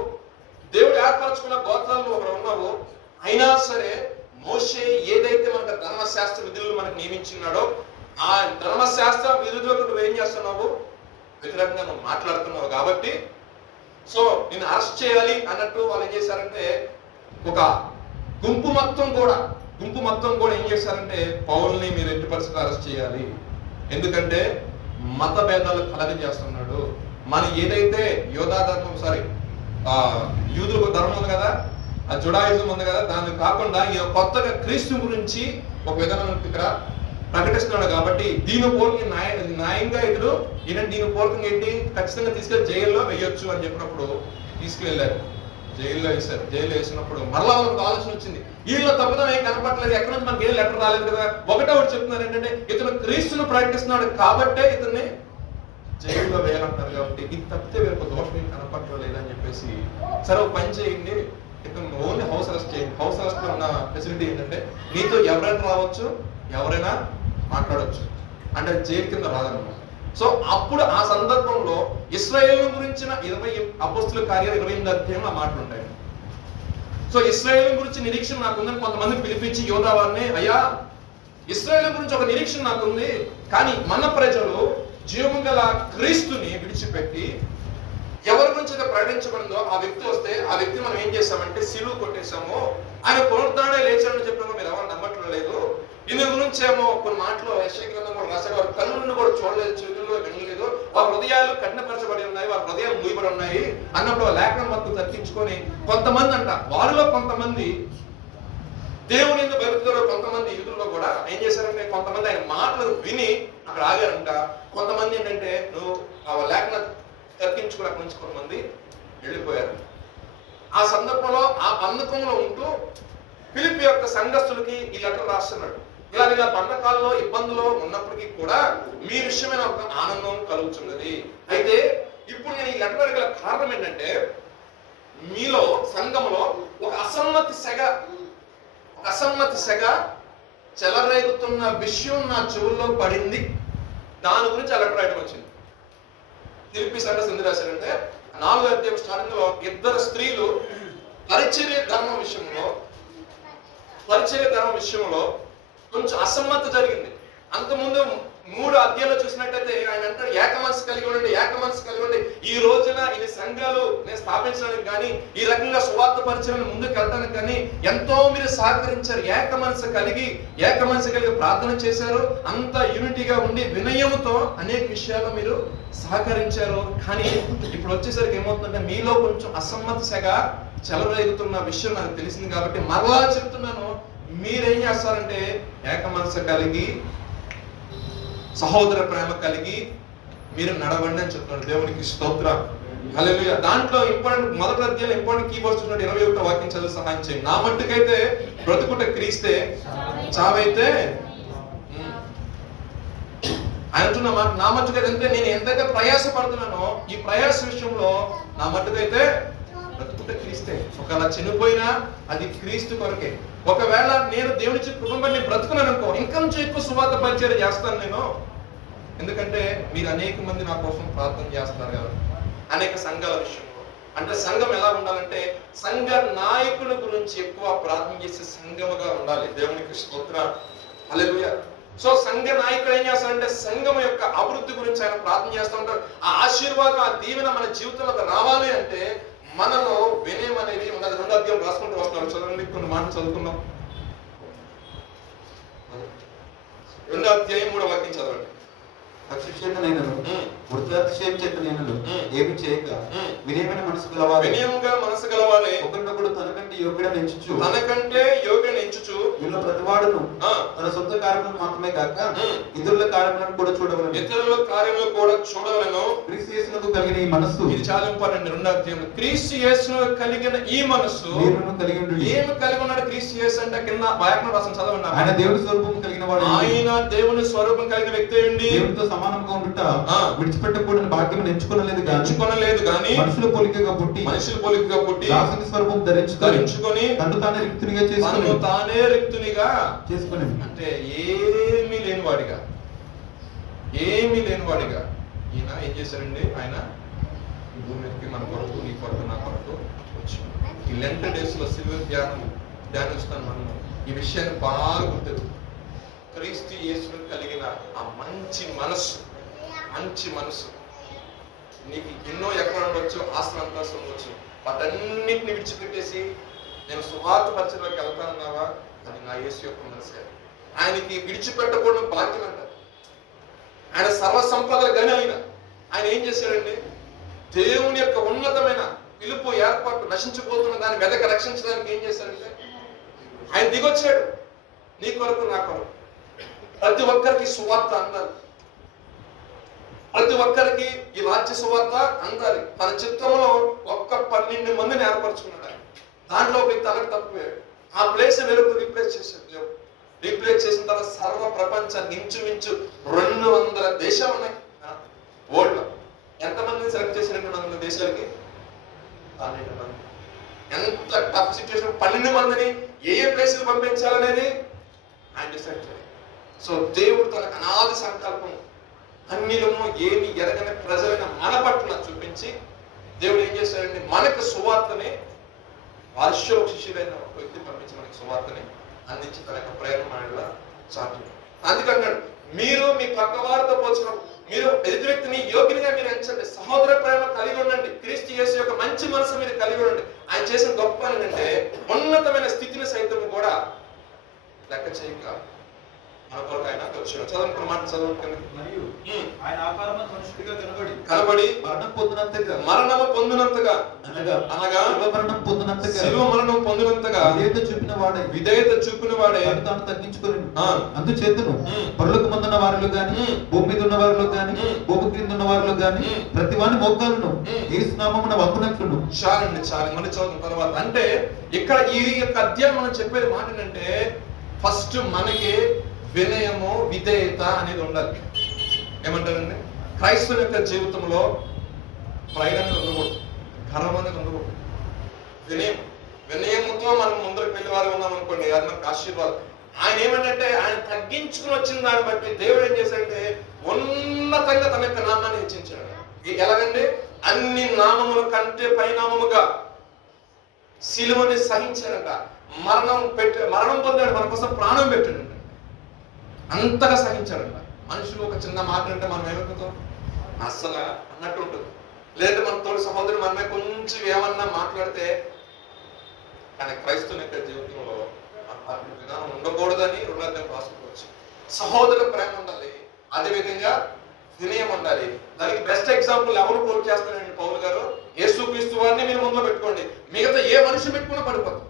దేవుడు ఏర్పరచుకున్న గోత్రాల్లో ఒకడు ఉన్నావు, అయినా సరే మోషే ఏదైతే మనకు ధర్మశాస్త్ర విధులు మనకు నియమించున్నాడో ఆ ధర్మశాస్త్ర విధులకు నువ్వు ఏం చేస్తున్నావు? వ్యతిరేకంగా నువ్వు మాట్లాడుతున్నావు కాబట్టి సో నిన్ను అరెస్ట్ చేయాలి అన్నట్టు వాళ్ళు ఏం చేశారంటే, ఒక గుంపు మొత్తం కూడా ఏం చేశారంటే, పౌల్ని మీరు ఎట్టి పరిస్థితుల్లో అరెస్ట్ చేయాలి, ఎందుకంటే మత భేదాలు కలగజేస్తున్నాడు. మన ఏదైతే యోధా ధర్మం యూదులకు ధర్మం ఉంది కదా, ఆ జుడాయిజం ఉంది కదా, దాన్ని కాకుండా ఈయన కొత్తగా క్రీస్తు గురించి ఒక విధానం ఇక్కడ ప్రకటిస్తున్నాడు. కాబట్టి దీని పూర్వక న్యాయంగా ఇతడు దీని పూర్వకంగా ఏంటి, ఖచ్చితంగా తీసుకెళ్లి జైల్లో వేయొచ్చు అని చెప్పినప్పుడు తీసుకువెళ్ళారు, జైల్లో వేశారు. జైల్లో వేసినప్పుడు మరలా వాళ్ళకి ఆలోచన వచ్చింది, వీళ్ళ తప్పుదం ఏం కనపడలేదు, ఎక్కడి నుంచి మనకి ఏం లెటర్ రాలేదు కదా. ఒకటే చెప్తున్నారు ఏంటంటే, ఇతను క్రీస్తును ప్రకటిస్తున్నాడు కాబట్టే ఇతన్ని జైల్లో వేయాలంటారు. కాబట్టి ఇది తప్పితే వేరొక దోషం ఏం కనపడలేదు అని చెప్పేసి, సరే ఒక పని చేయండి, ఇతను ఓన్లీ హౌస్ అరెస్ట్ చేయండి. హౌస్ అరెస్ట్ లో ఉన్న ఫెసిలిటీ ఏంటంటే, నీతో ఎవరైనా రావచ్చు, ఎవరైనా మాట్లాడవచ్చు, అంటే జైలు కింద రాదన్నమాట. సో అప్పుడు ఆ సందర్భంలో ఇశ్రాయేలు గురించిన 20 అపోస్తుల కార్యాలు 28 అధ్యాయంలో ఆ మాటలు ఉంటాయి. సో ఇశ్రాయేలు గురించి నిరీక్షణ నాకుందని కొంతమంది పిలిపించి యోధా వారిని, అయ్యా ఇశ్రాయేలు గురించి ఒక నిరీక్షణ నాకుంది, కానీ మన ప్రజలు జీవం గల క్రీస్తుని విడిచిపెట్టి ఎవరి గురించి అయితే ప్రకటించబడిందో ఆ వ్యక్తి వస్తే ఆ వ్యక్తి మనం ఏం చేస్తామంటే సిలువ కొట్టేశాము, ఆయన పునరుద్ధరణే లేచాడని చెప్పినా మీరు ఎవరు నమ్మట్లేదు. ఇందు గురించి ఏమో కొన్ని మాటలు యెషయా గ్రంథం కూడా రాశాడు, వారి కన్నులను కూడా చూడలేదు, చెవుల్లో వినలేదు, వారి హృదయాలు కఠినపరచబడి ఉన్నాయి, వారి హృదయాలు మూయబడి ఉన్నాయి అన్నప్పుడు లేఖనం మొత్తం తర్కించుకొని కొంతమంది అంట, వారిలో కొంతమంది దేవుని ఎందుకు భక్తులు, కొంతమంది యూదుల్లో కూడా ఏం చేశారంటే, కొంతమంది ఆయన మాటలు విని అక్కడ ఆగారంట. కొంతమంది ఏంటంటే నువ్వు ఆ లేఖన తర్కించుకుని అక్కడి నుంచి కొంతమంది వెళ్ళిపోయారు. ఆ సందర్భంలో ఆ బంధకంలో ఉంటూ ఫిలిప్పీ యొక్క సంఘస్థులకి ఈ లెటర్ రాస్తున్నాడు. ఇలాగ బంధకాల్లో ఇబ్బందులు ఉన్నప్పటికీ కూడా మీ విషయమైన ఒక ఆనందం కలుగుతున్నది. అయితే ఇప్పుడు నేను ఈ లెటర్ గల కారణం ఏంటంటే, మీలో సంఘంలో ఒక అసమ్మతి సెగ చెలరేగుతున్న విషయం నా చెవుల్లో పడింది, దాని గురించి ఆ లెటర్ రాయడం వచ్చింది. ఫిలిప్పీ సంఘస్థులు ఎందుకు రాశారంటే, 4వ అధ్యాయం స్టార్టింగ్ లో 2 స్త్రీలు పరిచర్య ధర్మం విషయంలో కొంచెం అసమ్మతి జరిగింది. అంతకుముందు 3 అధ్యాయాలు చూసినట్టయితే ఆయన అంటారు, ఏక మనసు కలిగి ఉండండి. ఈ రోజున ఇన్ని సంఘాలు నేను స్థాపించడానికి కానీ, ఈ రకంగా సువార్త పరిచయం ముందుకు వెళ్ళడానికి కానీ ఎంతో మీరు సహకరించారు. ఏక మనసు కలిగి ప్రార్థన చేశారు, అంత యూనిటీగా ఉండి వినయముతో అనేక విషయాల్లో మీరు సహకరించారు. కానీ ఇప్పుడు వచ్చేసరికి ఏమవుతుందంటే, మీలో కొంచెం అసమ్మతి సెగ చెలరేగుతున్న విషయం నాకు తెలిసింది. కాబట్టి మరలా చెప్తున్నాను, మీరేం చేస్తారంటే ఏక మనసు కలిగి సహోదర ప్రేమ కలిగి మీరు నడవండి అని చెప్తున్నాడు. దేవునికి స్తోత్రం, హల్లెలూయా. దాంట్లో ఇంపార్టెంట్ మొదటి అధ్యాయంలో ఇంపార్టెంట్ కీవర్డ్స్ ఉన్నాడు. 21వ వాక్యం చదివి సహాయం చేయండి. నా మట్టుకైతే బ్రతుకుట క్రీస్తే, చావైతే ఆయన అంటున్న మాట నా మట్టుకు అంటే నేను ఎంతైతే ప్రయాస పడుతున్నానో ఈ ప్రయాస విషయంలో నా మట్టుకైతే బ్రతుకుంటే క్రీస్తే. ఒకవేళ చనిపోయినా అది క్రీస్తు కొరకే. ఒకవేళ నేను దేవుని కృపను బ్రతుకున్నాను అనుకో, ఇంకొంచెం ఎక్కువ సువార్త పరిచర్య చేస్తాను నేను. ఎందుకంటే మీరు అనేక మంది నా కోసం ప్రార్థన చేస్తున్నారు కదా, అనేక సంఘాల విషయంలో. అంటే సంఘం ఎలా ఉండాలంటే సంఘ నాయకుల గురించి ఎక్కువ ప్రార్థన చేసే సంఘముగా ఉండాలి. దేవునికి స్తోత్రం, హల్లెలూయా. సో సంఘ నాయకుడు ఏం చేస్తారంటే సంఘం యొక్క అభివృద్ధి గురించి ఆయన ప్రార్థన చేస్తూ ఉంటారు. ఆ ఆశీర్వాదం, ఆ దీవెన మన జీవితంలో రావాలి అంటే మనలో వినయం అనేది ఉన్నది. 2వ అధ్యాయం రాసుకుంటూ వస్తున్నారు, చదవండి. కొన్ని మాటలు చదువుకుందాం. 2వ అధ్యాయం 3వ వాక్యం చదవండి. వృద్ధాతిశయం చేత నేను ఏమి చేయక వినయమైన మనసు గలవారు, వినయముగా మనసు గలవారే, ఒకరినొకడు తనకంటే యోగ్యుడని ఎంచుచు, తనకంటే యోగ్యుడని ఎంచుచు, వీళ్ళ ప్రతివాడును తన సొంత కార్యములను మాత్రమే కాక ఇతరుల కార్యములను కూడా చూడవలెను, ఇతరుల కార్యములు కూడా చూడవలెను. క్రీస్తు యేసునందు కలిగిన ఈ మనస్సు, ఇది చాలా ఇంపార్టెంట్. 2వ అధ్యాయం క్రీస్తు యేసునందు కలిగిన ఈ మనస్సు మీరును కలిగి ఉండుడి. ఏమి కలిగి ఉన్నాడు క్రీస్తు యేసు అంటే? కింద వ్యాకరణ రాసిన చదవండి. ఆయన దేవుని స్వరూపం కలిగిన వాడు, ఆయన దేవుని స్వరూపం కలిగిన వ్యక్తి అయ్యుండి దేవునితో సమానంగా ఉండుట విడిచిపెట్టకూడని భాగ్యం ఎంచుకోలేదు గాని మనుషుల పోలికగా పుట్టి దాసుని స్వరూపం ధరించుకొని తను తానే రిక్తునిగా చేసుకొని అంటే ఏమీ లేనివాడిగా ఈయన ఏం చేశారండి? ఆయన భూమి మీదకి మన కొరకు, నీ కొరకు, నా కొరకు వచ్చి ఈ లెంట్ డేస్ లో సిల్వర్ ధ్యానిస్తాను. మనం ఈ విషయాన్ని బాగా గుర్తు. క్రీస్తు యేసును కలిగిన ఆ మంచి మనసు నీకు ఎన్నో ఎకరాలు ఉండొచ్చు, ఆస్తులు అంతస్తులు ఉండొచ్చు, వాటన్నిటిని విడిచిపెట్టేసి నేను సువార్త పరిచయలోకి వెళ్తానన్నావా? అది నా యేసు యొక్క మనసే. ఆయనకి విడిచిపెట్టకూడని భాగ్యం అంటారు. ఆయన సర్వ సంపదల గని ఆయన ఏం చేశాడండి? దేవుని యొక్క ఉన్నతమైన పిలుపు ఏర్పాటు నశించిపోతున్న దాన్ని వెదక రక్షించడానికి ఏం చేశాడంటే ఆయన దిగొచ్చాడు. నీ కొరకు, నా కొరకు. ప్రతి ఒక్కరికి సువార్త అందాలి, ప్రతి ఒక్కరికి ఈ రాజ్య సువార్త అందాలి. తన చిత్తంలో 12 మందిని ఏర్పరచుకున్నాడు. దాంట్లో ఒక తనకు తప్పిపోయాడు. ఆ ప్లేస్ వెలుగు రీప్లేస్ చేశాడు. రీప్లేస్ చేసిన తర్వాత సర్వ ప్రపంచాన్ని ఇంచుమించు 200 దేశాలు ఉన్నాయి వరల్డ్ లో. ఎంతమందిని సెలెక్ట్ చేసిన 200 దేశాలకి? 12 మంది. ఎంత టఫ్ సిచ్యువేషన్. 12 మందిని ఏ ప్లేస్ కి పంపించాలనేది ఆయన డిసైడ్ చేయాలి. సో దేవుడు తనకు అనాది సంకల్పం అన్నిలము ఏమి ఎరగని ప్రజలైన మన పట్ల చూపించి దేవుడు ఏం చేశాడంటే మనకు సువార్తని, వార్షిక శిష్యుడైన ఒక వ్యక్తిని పంపించి మనకి సువార్తని అందించి తన యొక్క ప్రేమ మనలా చాటు. అందుకన్నాడు మీరు మీ పక్క వారితో పోల్చుకోండి, మీరు ఎదుటి వ్యక్తిని యోగ్యంగా మీరు ఎంచండి, సహోదర ప్రేమ కలిగి ఉండండి, క్రీస్తు యేసు యొక్క మంచి మనసు మీరు కలిగి ఉండండి. ఆయన చేసిన గొప్ప ఏంటంటే ఉన్నతమైన స్థితిని సైతం కూడా లెక్క చేయక మన కొరకు ఆయన వచ్చాడు. చదువుకున్న మాట చదువుకుని ఆయన ఆకారమున మనుషుడిగా కనబడి మరణము పొందినంతగా అనగా శిలువ మరణం పొందినంతగా విధేయత చూపిన వాడే తాను తగ్గించుకొని అందుచేతను పరలోక మందున్న వారిలో గాని, భూమి మీద ఉన్న వారిలో గాని, భూమి క్రింద ఉన్న వారిలో గాని ప్రతి వాని మోకాలును యేసు నామమున వంగునట్లును. చాలండి, మళ్ళీ చదువుతున్న తర్వాత అంటే ఇక్కడ ఈ యొక్క అధ్యాయం మనం చెప్పేది మాట ఏంటంటే ఫస్ట్ మనకి వినయము, విధేయత అనేది ఉండాలి. ఏమంటారండి? క్రైస్తవుని యొక్క జీవితంలో ప్రైడ్ అనేది ఉండకూడదు, గర్వం అనేది ఉండకూడదు. వినయముతో మనం ముందరకు వెళ్ళే వారు ఉన్నాం అనుకోండి, అది మనకు ఆశీర్వాదం. ఆయన ఏమంటే ఆయన తగ్గించుకుని వచ్చిన దాన్ని బట్టి దేవుడు ఏం చేశాడంటే ఉన్నతంగా తన యొక్క నామాన్ని హెచ్చించాడు. ఎలాగండి? అన్ని నామముల కంటే పైనామముగా సిలువని సహించాడంట. మరణం పొందాడు, మన కోసం ప్రాణం పెట్టాడంట. అంతగా సహించాడంట. మనుషులు ఒక చిన్న మాట అంటే మనం ఏమవుతాం అస్సలు అన్నట్టు ఉంటుంది. లేదంటే మన తోటి సహోదరుడు మనమే కొంచెం ఏమన్నా మాట్లాడితే, కానీ క్రైస్తవుని యొక్క జీవితంలో విధానం ఉండకూడదని 2వ అధ్యాయం రాసుకోవచ్చు. సహోదర ప్రేమ ఉండాలి, అదేవిధంగా వినయం ఉండాలి. దానికి బెస్ట్ ఎగ్జాంపుల్ ఎవరు కోట్ చేస్తారండి పౌలు గారు? యేసుక్రీస్తు వారిని మీరు ముందులో పెట్టుకోండి. మిగతా ఏ మనిషి పెట్టుకున్నా పడిపోతాం.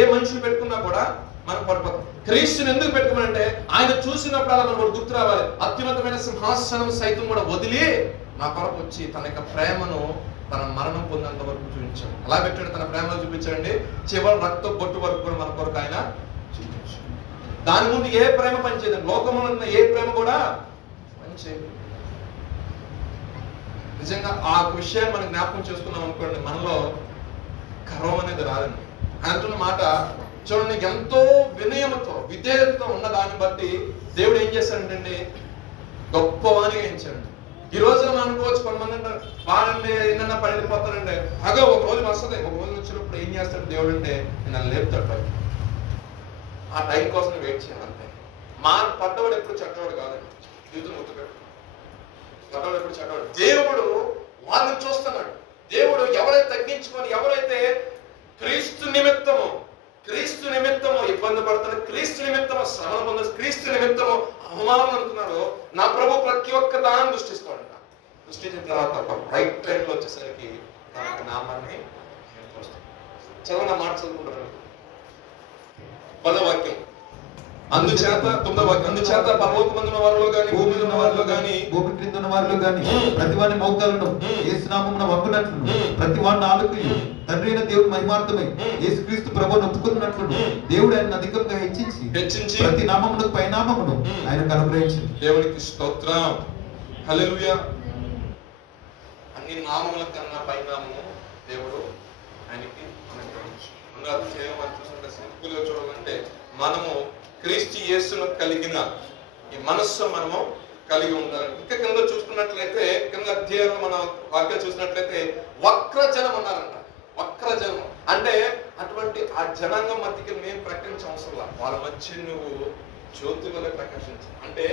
ఏ మనిషిని పెట్టుకున్నా కూడా మనం పడిపోతాం. క్రీస్తుని ఎందుకు పెట్టుకోమంటే ఆయన చూసినప్పుడు అలా మనం గుర్తు రావాలి. అత్యున్నతమైన సింహాసనం సైతం కూడా వదిలి నా కొరకు వచ్చి తన యొక్క ప్రేమను తన మరణం పొందేంత వరకు చూపించాడు. అలా పెట్టాడు, తన ప్రేమను చూపించాడండి. చివరి రక్త బొట్టు వరకు కూడా మన కొరకు ఆయన చూపించాడు. దాని ముందు ఏ ప్రేమ పనిచేయదు. లోకంలో ఉన్న ఏ ప్రేమ కూడా పనిచేయదు. నిజంగా ఆ విషయాన్ని మనం జ్ఞాపకం చేసుకున్నాం అనుకోండి, మనలో గర్వం అనేది రాదండి. అంటున్న మాట చూడండి, ఎంతో వినయముతో విధేయతతో ఉన్న దాన్ని బట్టి దేవుడు ఏం చేశాడంటే గొప్పవానిగా ఎంచాడు. ఈ రోజున మనం అనుకోవచ్చు, కొంతమంది అంటారు వాళ్ళని ఏదన్నా పడిపోతారంటే అగో ఒక రోజు వస్తుంది, ఒక రోజు వచ్చినప్పుడు ఏం చేస్తాడు దేవుడు అంటే నన్ను లేపుతాడు పైకి. ఆ టైం కోసం వెయిట్ చేయాలంటే పడ్డవాడు ఎప్పుడు చెడ్డవాడు కాదండి. జీవితం గుర్తుపెట్టు, పడ్డవాడు ఎప్పుడు చెడ్డవాడు. దేవుడు వాళ్ళని చూస్తున్నాడు. దేవుడు ఎవరైతే తగ్గించుకొని, ఎవరైతే క్రీస్తు నిమిత్తము ఇబ్బంది పడుతున్నాడు, క్రీస్తు నిమిత్తము శ్రమణ పొంద, క్రీస్తు నిమిత్తము అవమానం అనుకున్నాడు, నా ప్రభు ప్రతి ఒక్క దాన్ని దృష్టిస్తాడు. దృష్టించిన తర్వాత రైట్ టైంలో వచ్చేసరికి తన నామాన్ని చదవన మాట చదువుకుంటారు. 10వ వాక్యం, అందుచేత 9వ వాక్యం, అందుచేత పరలోకమందున్న వారిలో గాని భూమి మీద ఉన్న వారిలో గాని భూమి క్రింద ఉన్న వారిలో గాని ప్రతి వాని మోకాలను యేసు నామమున వంగునట్లు, ప్రతి వాని నాలుకయు తండ్రి అయిన దేవుడు మహిమార్థమై యేసుక్రీస్తు ప్రభువును ఒప్పుకున్నట్లు దేవుడు ఆయన అధికంగా హెచ్చించి ప్రతి నామమునకు పైనామమును ఆయనకు అనుగ్రహించింది. దేవునికి స్తోత్రం, హల్లెలూయా. అన్ని నామముల కన్నా పైనామము దేవుడు ఆయనకి అనుగ్రహించి చేయమని చూస్తుంటే సింపుల్ గా చూడాలంటే మనము క్రీస్తు యేసును కలిగిన ఈ మనస్సు మనము కలిగి ఉండాలి. ఇంకా కింద చూసుకున్నట్లయితే, కింద అధ్యాయంలో మనం వాక్యం చూసినట్లయితే వక్రజనం అన్నారంట. వక్రజనం అంటే అటువంటి ఆ జనాంగం మధ్యకి మేము ప్రకటించే అవసరం, వాళ్ళ మధ్య నువ్వు జ్యోతి వల్ల ప్రకాశించు. అంటే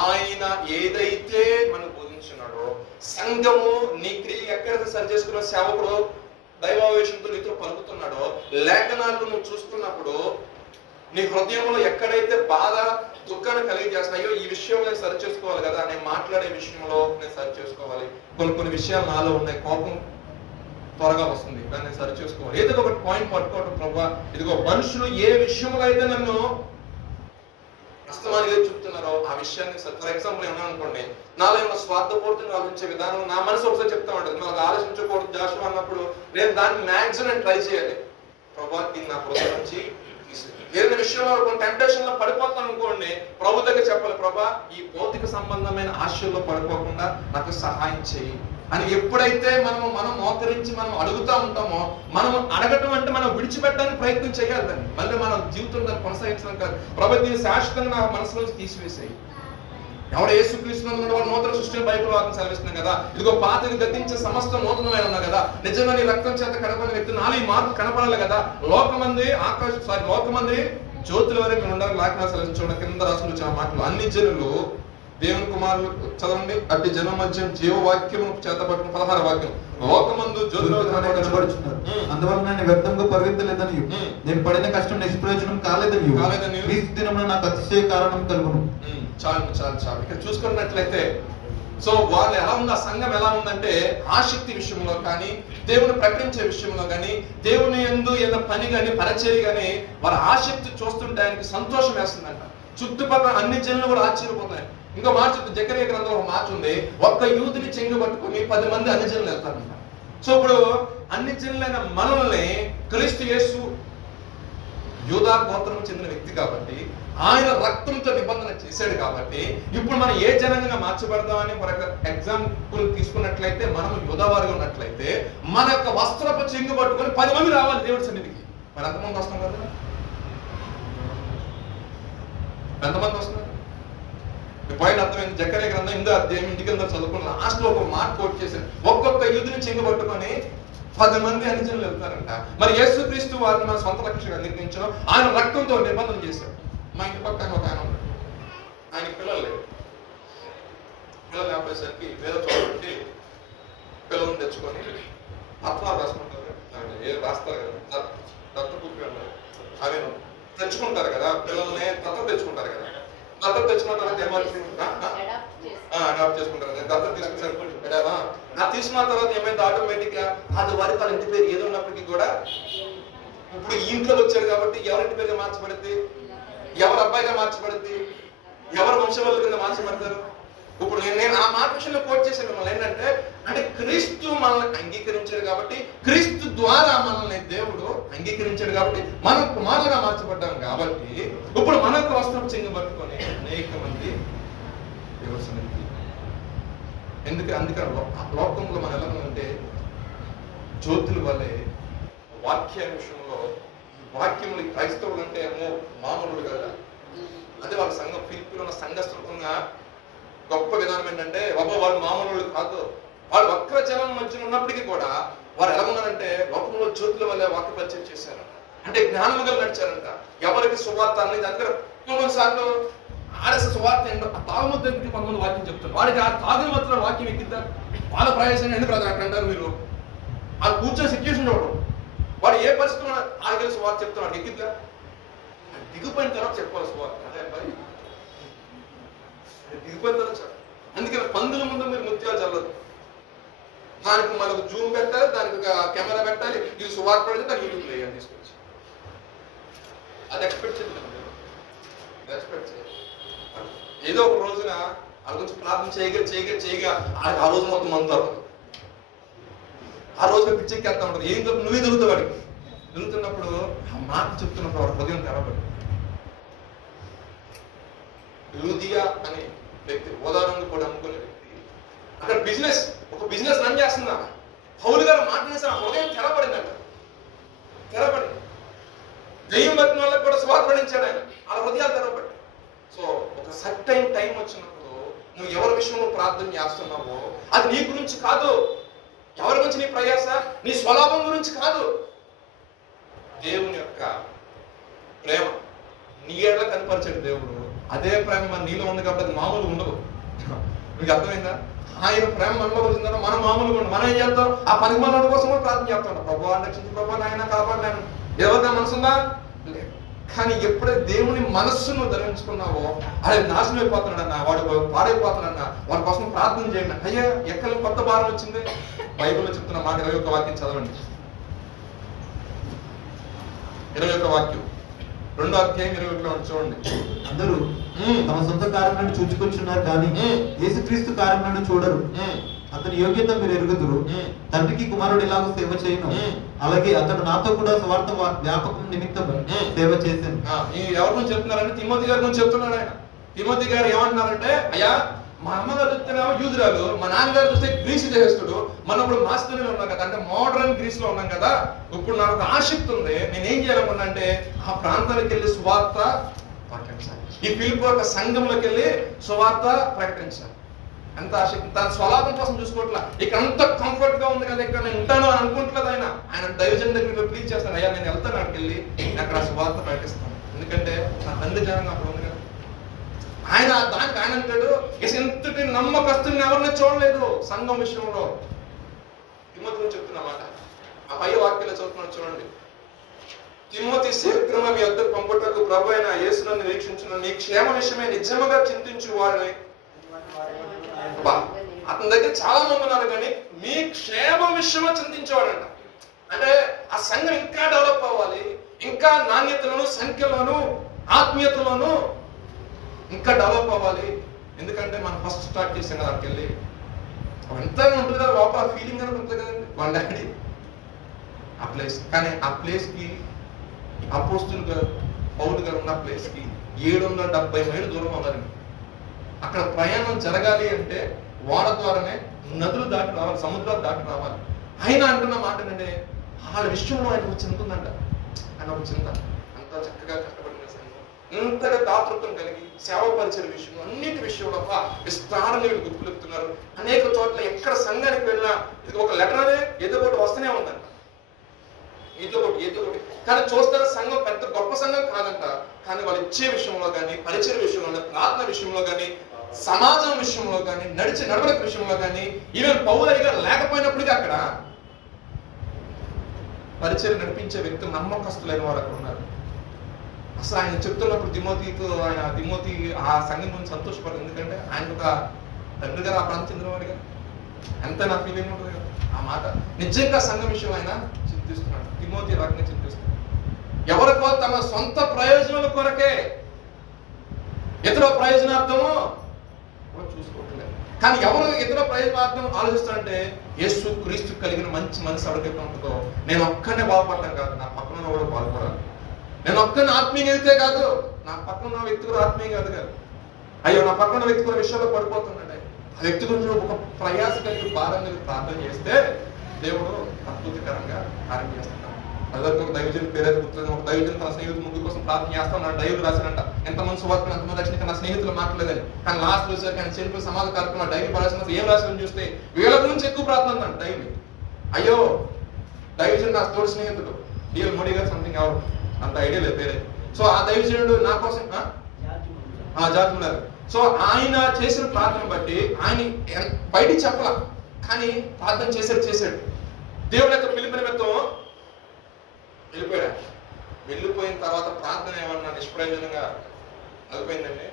ఆయన ఏదైతే మనం బోధించున్నాడో, సంఘము నీ క్రియ ఎక్కడైతే సరి చేసుకున్న సేవకుడు దైవావేశంతో నీతో పలుకుతున్నాడో, లేఖనాలు నువ్వు చూస్తున్నప్పుడు నీ హృదయంలో ఎక్కడైతే బాధ దుఃఖాన్ని కలిగజేస్తున్నాయో, ఈ విషయంలో నేను సరి చేసుకోవాలి కదా, నేను మాట్లాడే విషయంలో నేను సరి చేసుకోవాలి, కొన్ని విషయాలు నాలో ఉన్నాయి, కోపం త్వరగా వస్తుంది, కానీ నేను సరి చేసుకోవాలి, ఏదో ఒక పాయింట్ పట్టుకోవడం. ప్రభా ఇదిగో మనుషులు ఏ విషయంలో అయితే నన్ను అస్తమానిగా చెప్తున్నారో ఆ విషయాన్ని, ఫర్ ఎగ్జాంపుల్ ఏమన్నా అనుకోండి, నాలో ఏమన్నా స్వార్థపూర్తిని ఆలోచించే విధానం నా మనసు ఒకసారి చెప్తా ఉంటుంది, నాకు ఆలోచించకూడదు జాషువా అన్నప్పుడు నేను దాన్ని మ్యాక్సిమం ట్రై చేయాలి. ప్రభా ఇది నా హృదయం నుంచి ఏదైనా విషయంలో కొన్ని టెంప్టేషన్ లో పడిపోతాను అనుకోండి, ప్రభు దగ్గర చెప్పాలి, ప్రభా ఈ భౌతిక సంబంధమైన ఆశల్లో పడిపోకుండా నాకు సహాయం చేయి అని. ఎప్పుడైతే మనం మోకరించి మనం అడుగుతా ఉంటామో, మనం అడగటం అంటే మనం విడిచిపెట్టడానికి ప్రయత్నం చేయాలి దాన్ని, మళ్ళీ మన జీవితం దాన్ని కొనసాగించడం కాదు. ప్రభు దీన్ని శాశ్వతంగా నా మనసులోంచి తీసివేసేయి. ఎవడు యేసుక్రీస్తు వాడు నూతన సృష్టిని బైబిల్ వాక్యం సెలవిస్తుంది కదా, ఇదిగో పాతని గతించే సమస్త నూతనమైన ఉన్నా కదా, నిజంగా నీ రక్తం చేత కనపడిన వ్యక్తి నాలో ఈ మార్పు కనపడాలి కదా. లోకమంది జ్యోతుల వరకు మేము ఉండాలి. లేఖనాలు సెలవించడం కింద రాసుకుని వచ్చిన మాటలు, అన్ని జనులు దేవుని కుమారులు చదవండి, అట్టి జనం మధ్య జీవవాక్యము చేత పట్టుకుని 16వ వాక్యం, లోకమందు జ్యోతులు కనబడుచున్నారు, అందువల్ల నేను వ్యర్థంగా పరిగెత్తలేదని, నేను పడిన కష్టం నిష్ప్రయోజనం కాలేదని క్రీస్తు దినమున నాకు అతిశయ కారణం కలుగును. చాలు ఇక్కడ చూసుకున్నట్లయితే, సో వాళ్ళు ఎలా ఉంది, ఆ సంఘం ఎలా ఉందంటే ఆసక్తి విషయంలో కానీ, దేవుని ప్రకటించే విషయంలో కానీ, దేవుని యందు ఏదో పని కానీ పరిచర్య కానీ వారి ఆసక్తి చూస్తుంటే ఆయనకి సంతోషం వేస్తుందంట. చుట్టుపక్కల అన్ని జనులు కూడా ఆశ్చర్యపోతున్నాయి. ఇంకో మాట చెప్తే జకరియా గ్రంథంలో ఒక మాట ఉంది, ఒక్క యూదుని చెంగు పట్టుకుని 10 మంది అన్ని జనులు వెళ్తారంట. సో ఇప్పుడు అన్ని జనులైన మనల్ని క్రీస్తు యేసు యూదా గోత్రం చెందిన వ్యక్తి కాబట్టి, ఆయన రక్తంతో నిబంధన చేశాడు కాబట్టి, ఇప్పుడు మనం ఏ జనంగా మార్చబడతామని ఒక ఎగ్జాంపుల్ తీసుకున్నట్లయితే, మనం యూదావారిగా ఉన్నట్లయితే మన యొక్క వస్త్రపు చెంగు పట్టుకొని 10 మంది రావాలి దేవుడి సన్నిధికి. మరి ఎంతమంది వస్తాం కదా? ఎంతమంది వస్తున్నారు? పాయింట్ అర్థమైంది. జకరియా గ్రంథం 8వ అధ్యాయం ఇంటికి చదువుకున్న లాస్ట్ లో ఒక మాట కోట్ చేశారు, ఒక్కొక్క యూదుని చెంగు పట్టుకొని 10 మంది అన్ని జనులు వెళ్తారంట. మరి యేసుక్రీస్తు వారిని మన సొంత లక్ష్యంగా నిర్మించడం, ఆయన రక్తంతో నిబంధన చేశాడు. మా ఇంటి పక్కన ఒక ఆయన ఉన్నాడు, ఆయనకి పిల్లలు లేవు. పిల్లలు లేకపోయేసరికి వేరే చోటు పిల్లలను తెచ్చుకొని పత్రాలు రాసుకుంటారు, రాస్తారు కదా దత్తపుత్రులు అవి తెచ్చుకుంటారు కదా, పిల్లల్ని దత్తత తెచ్చుకుంటారు కదా. దత్తత తెచ్చుకున్న తర్వాత అడాప్ట్ చేసుకుంటారు. దత్తత తీసుకున్నారు, తీసుకున్న తర్వాత ఏమైంది, ఆటోమేటిక్ గా అది వారి వాళ్ళ ఇంటి పేరు ఏదో ఉన్నప్పటికీ కూడా ఇప్పుడు ఈ ఇంట్లో వచ్చాడు కాబట్టి ఎవరింటి పేరుగా మార్చబడింది, ఎవరు అబ్బాయిగా మార్చబడింది, ఎవరు వంశవల్లి కింద మార్చబడతారు? ఇప్పుడు నేను ఆ మాట విషయంలో కోట్ చేశాను మిమ్మల్ని ఏంటంటే, అంటే క్రీస్తు మనల్ని అంగీకరించాడు కాబట్టి, క్రీస్తు ద్వారా మనల్ని దేవుడు అంగీకరించాడు కాబట్టి మనం కుమారులుగా మార్చబడ్డాం కాబట్టి, ఇప్పుడు మనకు వస్త్రం చెంగబట్టుకొని అనేక మంది దేవుడి సన్నిధికి అందుకని లోకంలో మనం ఎలా ఉంటే జ్యోతుల వల్లే వాక్య విషయంలో వాక్యములు క్రైస్తవులు అంటే ఏమో మామూలు కదా. అదే వాళ్ళ సంఘం ఫిలిప్పీలో ఉన్న సంఘస్థులుకున్న గొప్ప విధానం ఏంటంటే, వాళ్ళు మామూలు కాదు. వాళ్ళు వక్ర జనం మధ్య ఉన్నప్పటికీ కూడా వారు ఎలా ఉన్నారంటే లోకంలో జ్యోతుల వల్లే వాక్య పరిచయం చేశారు. అంటే జ్ఞానముగా నడిచారంట. ఎవరికి సువార్త అనేది దగ్గర కొన్నిసార్లు ఆర్ఎస్ సువార్త ఏంటో ఆ తాగుమతి దగ్గరికి కొంతమంది వాక్యం చెప్తారు. వాడికి ఆ తాగుని మాత్రం వాక్యం ఎక్కిద్దా? వాళ్ళ ప్రయాసం ఎందుకు బ్రదర్ అట్లా అంటారు మీరు? అది కూర్చొని సిచ్యువేషన్ చూడడం. వాడు ఏ పరిస్థితుల్లో ఆగిన సువార్త చెప్తున్నాడు ఎక్కిద్దా? దిగిపోయిన తర్వాత చెప్పాలి సువార్త. అదే అబ్బాయి దిగిపోయిన తర్వాత చెప్పాలి. అందుకని పందుల ముందు మీరు ముత్యాలు చల్లదు. దానికి మనకు జూమ్ పెట్టాలి, దానికి ఒక కెమెరా పెట్టాలి, ఇది సువార్త పెడితే దాన్ని యూట్యూబ్ వేయాలి తీసుకొచ్చి. అది ఎక్స్పెక్ట్ చేయాలి. ఏదో ఒక రోజున వాళ్ళ గురించి ప్రార్థన చేయగా ఆ రోజు మొత్తం మందుతారు. ఆ రోజున పిచ్చెక్కేస్తా ఉంటారు. ఏం తప్పు నువ్వే దొరుకుతావు. వాడికి దొరుకుతున్నప్పుడు ఆ మాట చెప్తున్నప్పుడు వాడు హృదయం తెరబడి లూదియా అనే వ్యక్తి, ఓదారంగా కూడా అమ్ముకునే వ్యక్తి, అక్కడ ఒక బిజినెస్ రన్ చేస్తుందా. పౌలు గారు మాట్లాడేసి ఆ హృదయం తెరబడిందంట. తెరబడి దెయ్యం పట్టిన వాళ్ళకి కూడా స్వార్థపడించాడు ఆయన. ఆ హృదయాలు తెరబడి. సో ఒక సర్టైన్ టైం వచ్చినప్పుడు నువ్వు ఎవరి విషయంలో ప్రార్థన చేస్తున్నావో అది నీ గురించి కాదు. ఎవరి గురించి నీ ప్రయాస, నీ స్వలాభం గురించి కాదు. దేవుని యొక్క ప్రేమ నీ ఎడల కనపరిచాడు దేవుడు. అదే ప్రేమ మన నీలో ఉంది కాబట్టి అది మామూలుగా ఉండదు. మీకు అర్థమైందా? ఆయన ప్రేమ మనలో వచ్చిందా మనం మామూలుగా ఉండదు. మనం ఏం చేస్తాం? ఆ పనికి మనోడి కోసం కూడా ప్రార్థన చేస్తాం. ప్రభు రక్షించి, ప్రభు నాయన కాపాడు, నేను ఎవరిదా మనసుందా? కానీ ఎప్పుడైతే దేవుని మనస్సును ధరించుకున్నావో అది నాశనం అయిపోతున్నాడన్నా, వాడు పాడైపోతున్నాడన్నా, వాడి కోసం ప్రార్థన చేయండి. అయ్యా ఎక్కడ కొత్త భారం వచ్చింది? బైబిల్లో చెప్తున్న మాట 21 వాక్యం చదవండి. 21 వాక్యం 2వ అధ్యాయం 21లో చూడండి. అందరూ తమ సొంత కార్యములను చూచుకొచ్చున్నారు కానీ యేసుక్రీస్తు కార్యములను చూడరు. అతని యోగ్యత మీరు ఎరుగుదురు. తండ్రికి కుమారుడు ఎలాగో సేవ చేయను, అలాగే అతడు నాతో కూడా స్వార్థ వ్యాపకం నిమిత్తం సేవ చేశాను. ఎవరి గురించి చెప్తున్నారంటే తిమోతి గారి గురించి చెప్తున్నాడు ఆయన. తిమోతి గారు ఏమంటున్నారంటే, అయ్యా మా అమ్మగారు చూస్తేనేమో యూదురాలు, మా నాన్నగారు చూస్తే గ్రీసు దేశస్తుడు, మనం ఇప్పుడు మాస్టర్లో ఉన్నాం కదా, అంటే మోడర్న్ గ్రీస్ లో ఉన్నాం కదా. ఇప్పుడు నాకు ఒక ఆసక్తి ఉంది. నేనేం చేయాలనుకున్నా అంటే ఆ ప్రాంతాలకు వెళ్ళి సువార్త ప్రకటించాలి. ఈ ఫిలిప్పీ యొక్క సంఘంలోకి వెళ్ళి సువార్త ప్రకటించాలి. ఎంత ఆసక్తి. తన స్వలాభం కోసం చూసుకోవట్లా. ఇక్కడ అంత కంఫర్ట్ గా ఉంది కదా, ఇక్కడ నేను ఉంటాను అని అనుకుంటలేదు. ఆయన దైవజన్ దగ్గర ప్లీజ్ చేస్తాను. అయ్యా నేను వెళ్తాను, అక్కడికి వెళ్ళి అక్కడ సువార్త ప్రకటిస్తాను. ఎందుకంటే నా తండ్రి జనం అక్కడ ఉంది కదా. ఆయన దానికి ఆయన అంటాడు, ఎంతటి నమ్మకస్తుని ఎవరిని చూడలేదు సంఘం విషయంలో. తిమోతిని చెప్తున్నమాట ఆ పై వాక్యాలు చదువుతున్నాడు చూడండి. తిమోతి శీఘ్రమే మీ వద్దకు పంపుటకు ప్రభు అయిన యేసును నిరీక్షించున్న నీ క్షేమ విషయమే నిజముగా చింతించు వాడిని. అతని దగ్గర చాలా మంది ఉన్నారు కానీ మీ క్షేమ విషయమో చింతించేవాడంట. అంటే ఆ సంఘం ఇంకా డెవలప్ అవ్వాలి, ఇంకా నాణ్యతలోను, సంఖ్యలోను, ఆత్మీయతలోను ఇంకా డెవలప్ అవ్వాలి. ఎందుకంటే మనం ఫస్ట్ స్టార్ట్ చేసాం కదా అక్కడికి వెళ్ళి. ఎంతగా ఉంటుంది కదా లోపల ఫీలింగ్ అనేది ఉంటుంది కదండి వాళ్ళ డాడీ ఆ ప్లేస్. కానీ ఆ ప్లేస్కి అపోస్తులు గారు పౌలు గారు ఉన్న ప్లేస్కి 770 మైళ్ళు దూరం ఉన్నారండి. అక్కడ ప్రయాణం జరగాలి అంటే ఓడ ద్వారానే నదులు దాటి రావాలి, సముద్రాలు దాటి రావాలి. ఆయన అంటున్న మాట ఏంటంటే వాళ్ళ విషయంలో ఆయన ఒక చింత ఉందంట. ఆయన ఒక చింత అంత చక్కగా కష్టపడిన సంఘం, ఇంతగా దాతృత్వం కలిగి సేవ పరిచయ విషయం అన్నిటి విషయంలో విస్తారంగా వీళ్ళు గుర్తులుపుతున్నారు. అనేక చోట్ల ఎక్కడ సంఘానికి వెళ్ళినా ఇది ఒక లెటర్ అనే ఏదో ఒకటి వస్తూనే ఉందంట. ఏదో ఒకటి కానీ చూస్తారా సంఘం పెద్ద గొప్ప సంఘం కాదంట. కానీ వాళ్ళు ఇచ్చే విషయంలో కానీ, పరిచయ విషయంలో, ప్రార్థన విషయంలో కానీ, సమాజం విషయంలో కానీ, నడవడిక విషయంలో కానీ, ఈవెన్ పౌలయ్య గారు లేకపోయినప్పటికీ అక్కడ పరిచయం నడిపించే వ్యక్తులు నమ్మకస్తులైన వారు అక్కడ ఉన్నారు. అసలు ఆయన చెప్తున్నప్పుడు తిమోతి ఆ సంఘం గురించి సంతోషపడదు. ఎందుకంటే ఆయన ఒక తండ్రి గారు ఆ ప్రాంతం చెందినవాడిగా ఎంత నా ఫీలింగ్ ఉంటుంది కదా ఆ మాట. నిజంగా సంఘం విషయం ఆయన చింతిస్తున్నాడు. తిమోతి రాకనే చింతిస్తున్నాడు. ఎవరికో తమ సొంత ప్రయోజనాల కొరకే ఇతర ప్రయోజనార్థము చూసుకోవట్లేదు. కానీ ఎవరు ఇతర ప్రయోజనార్థం ఆలోచిస్తారంటే యేసు క్రీస్తు కలిగిన మంచి మనసు ఎవరికైతే ఉంటుందో నేను ఒక్కనే బాగుపడతాను కాదు, నా పక్కన కూడా బాగుపడాలి. నేను ఒక్కరిని ఆత్మీయంగా అయితే కాదు, నా పక్కన ఉన్న వ్యక్తి కూడా ఆత్మీయంగా కాదు. అయ్యో నా పక్కన వ్యక్తి కూడా విషయాల్లో పడిపోతున్నాడే, ఆ వ్యక్తి గురించి ఒక ప్రయాస కలిగి భారం కలిగి ప్రార్థన చేస్తే దేవుడు అద్భుతకరంగా కార్యం చేస్తున్నాడు. అదొక ఒక దైవజన్ పేరైతే గుర్తుంది. ఒక దైవజన్ తన స్నేహితులు ముగ్గురు కోసం ప్రార్థన చేస్తాను డైరీ రాశారంట. ఎంతమంది సువార్తలు ఎంతమంది రక్షణ నా స్నేహితులు మాట్లాడలేదని. కానీ లాస్ట్ చూసారు కానీ చనిపోయి సమాధ కార్యక్రమం డైరీ రాసిన ఏం రాసిన చూస్తే వీళ్ళ గురించి ఎక్కువ ప్రార్థన అంట డైరీ. అయ్యో దైవజన్ నా తోడు స్నేహితుడు డిఎల్ మోడీ గారు సంథింగ్ ఎవరు అంత ఐడియా లేదు పేరే. సో ఆ దైవజనుడు నా కోసం జార్జ్ ముల్లర్. సో ఆయన చేసిన ప్రార్థన బట్టి ఆయన బయటికి చెప్పాల, కానీ ప్రార్థన చేశాడు. దేవుడి యొక్క పిలుపు నిమిత్తం వెళ్ళిపోయాడు. వెళ్ళిపోయిన తర్వాత ప్రార్థన ఏమన్నా నిష్ప్రయోజనంగా అయిపోయిందండి.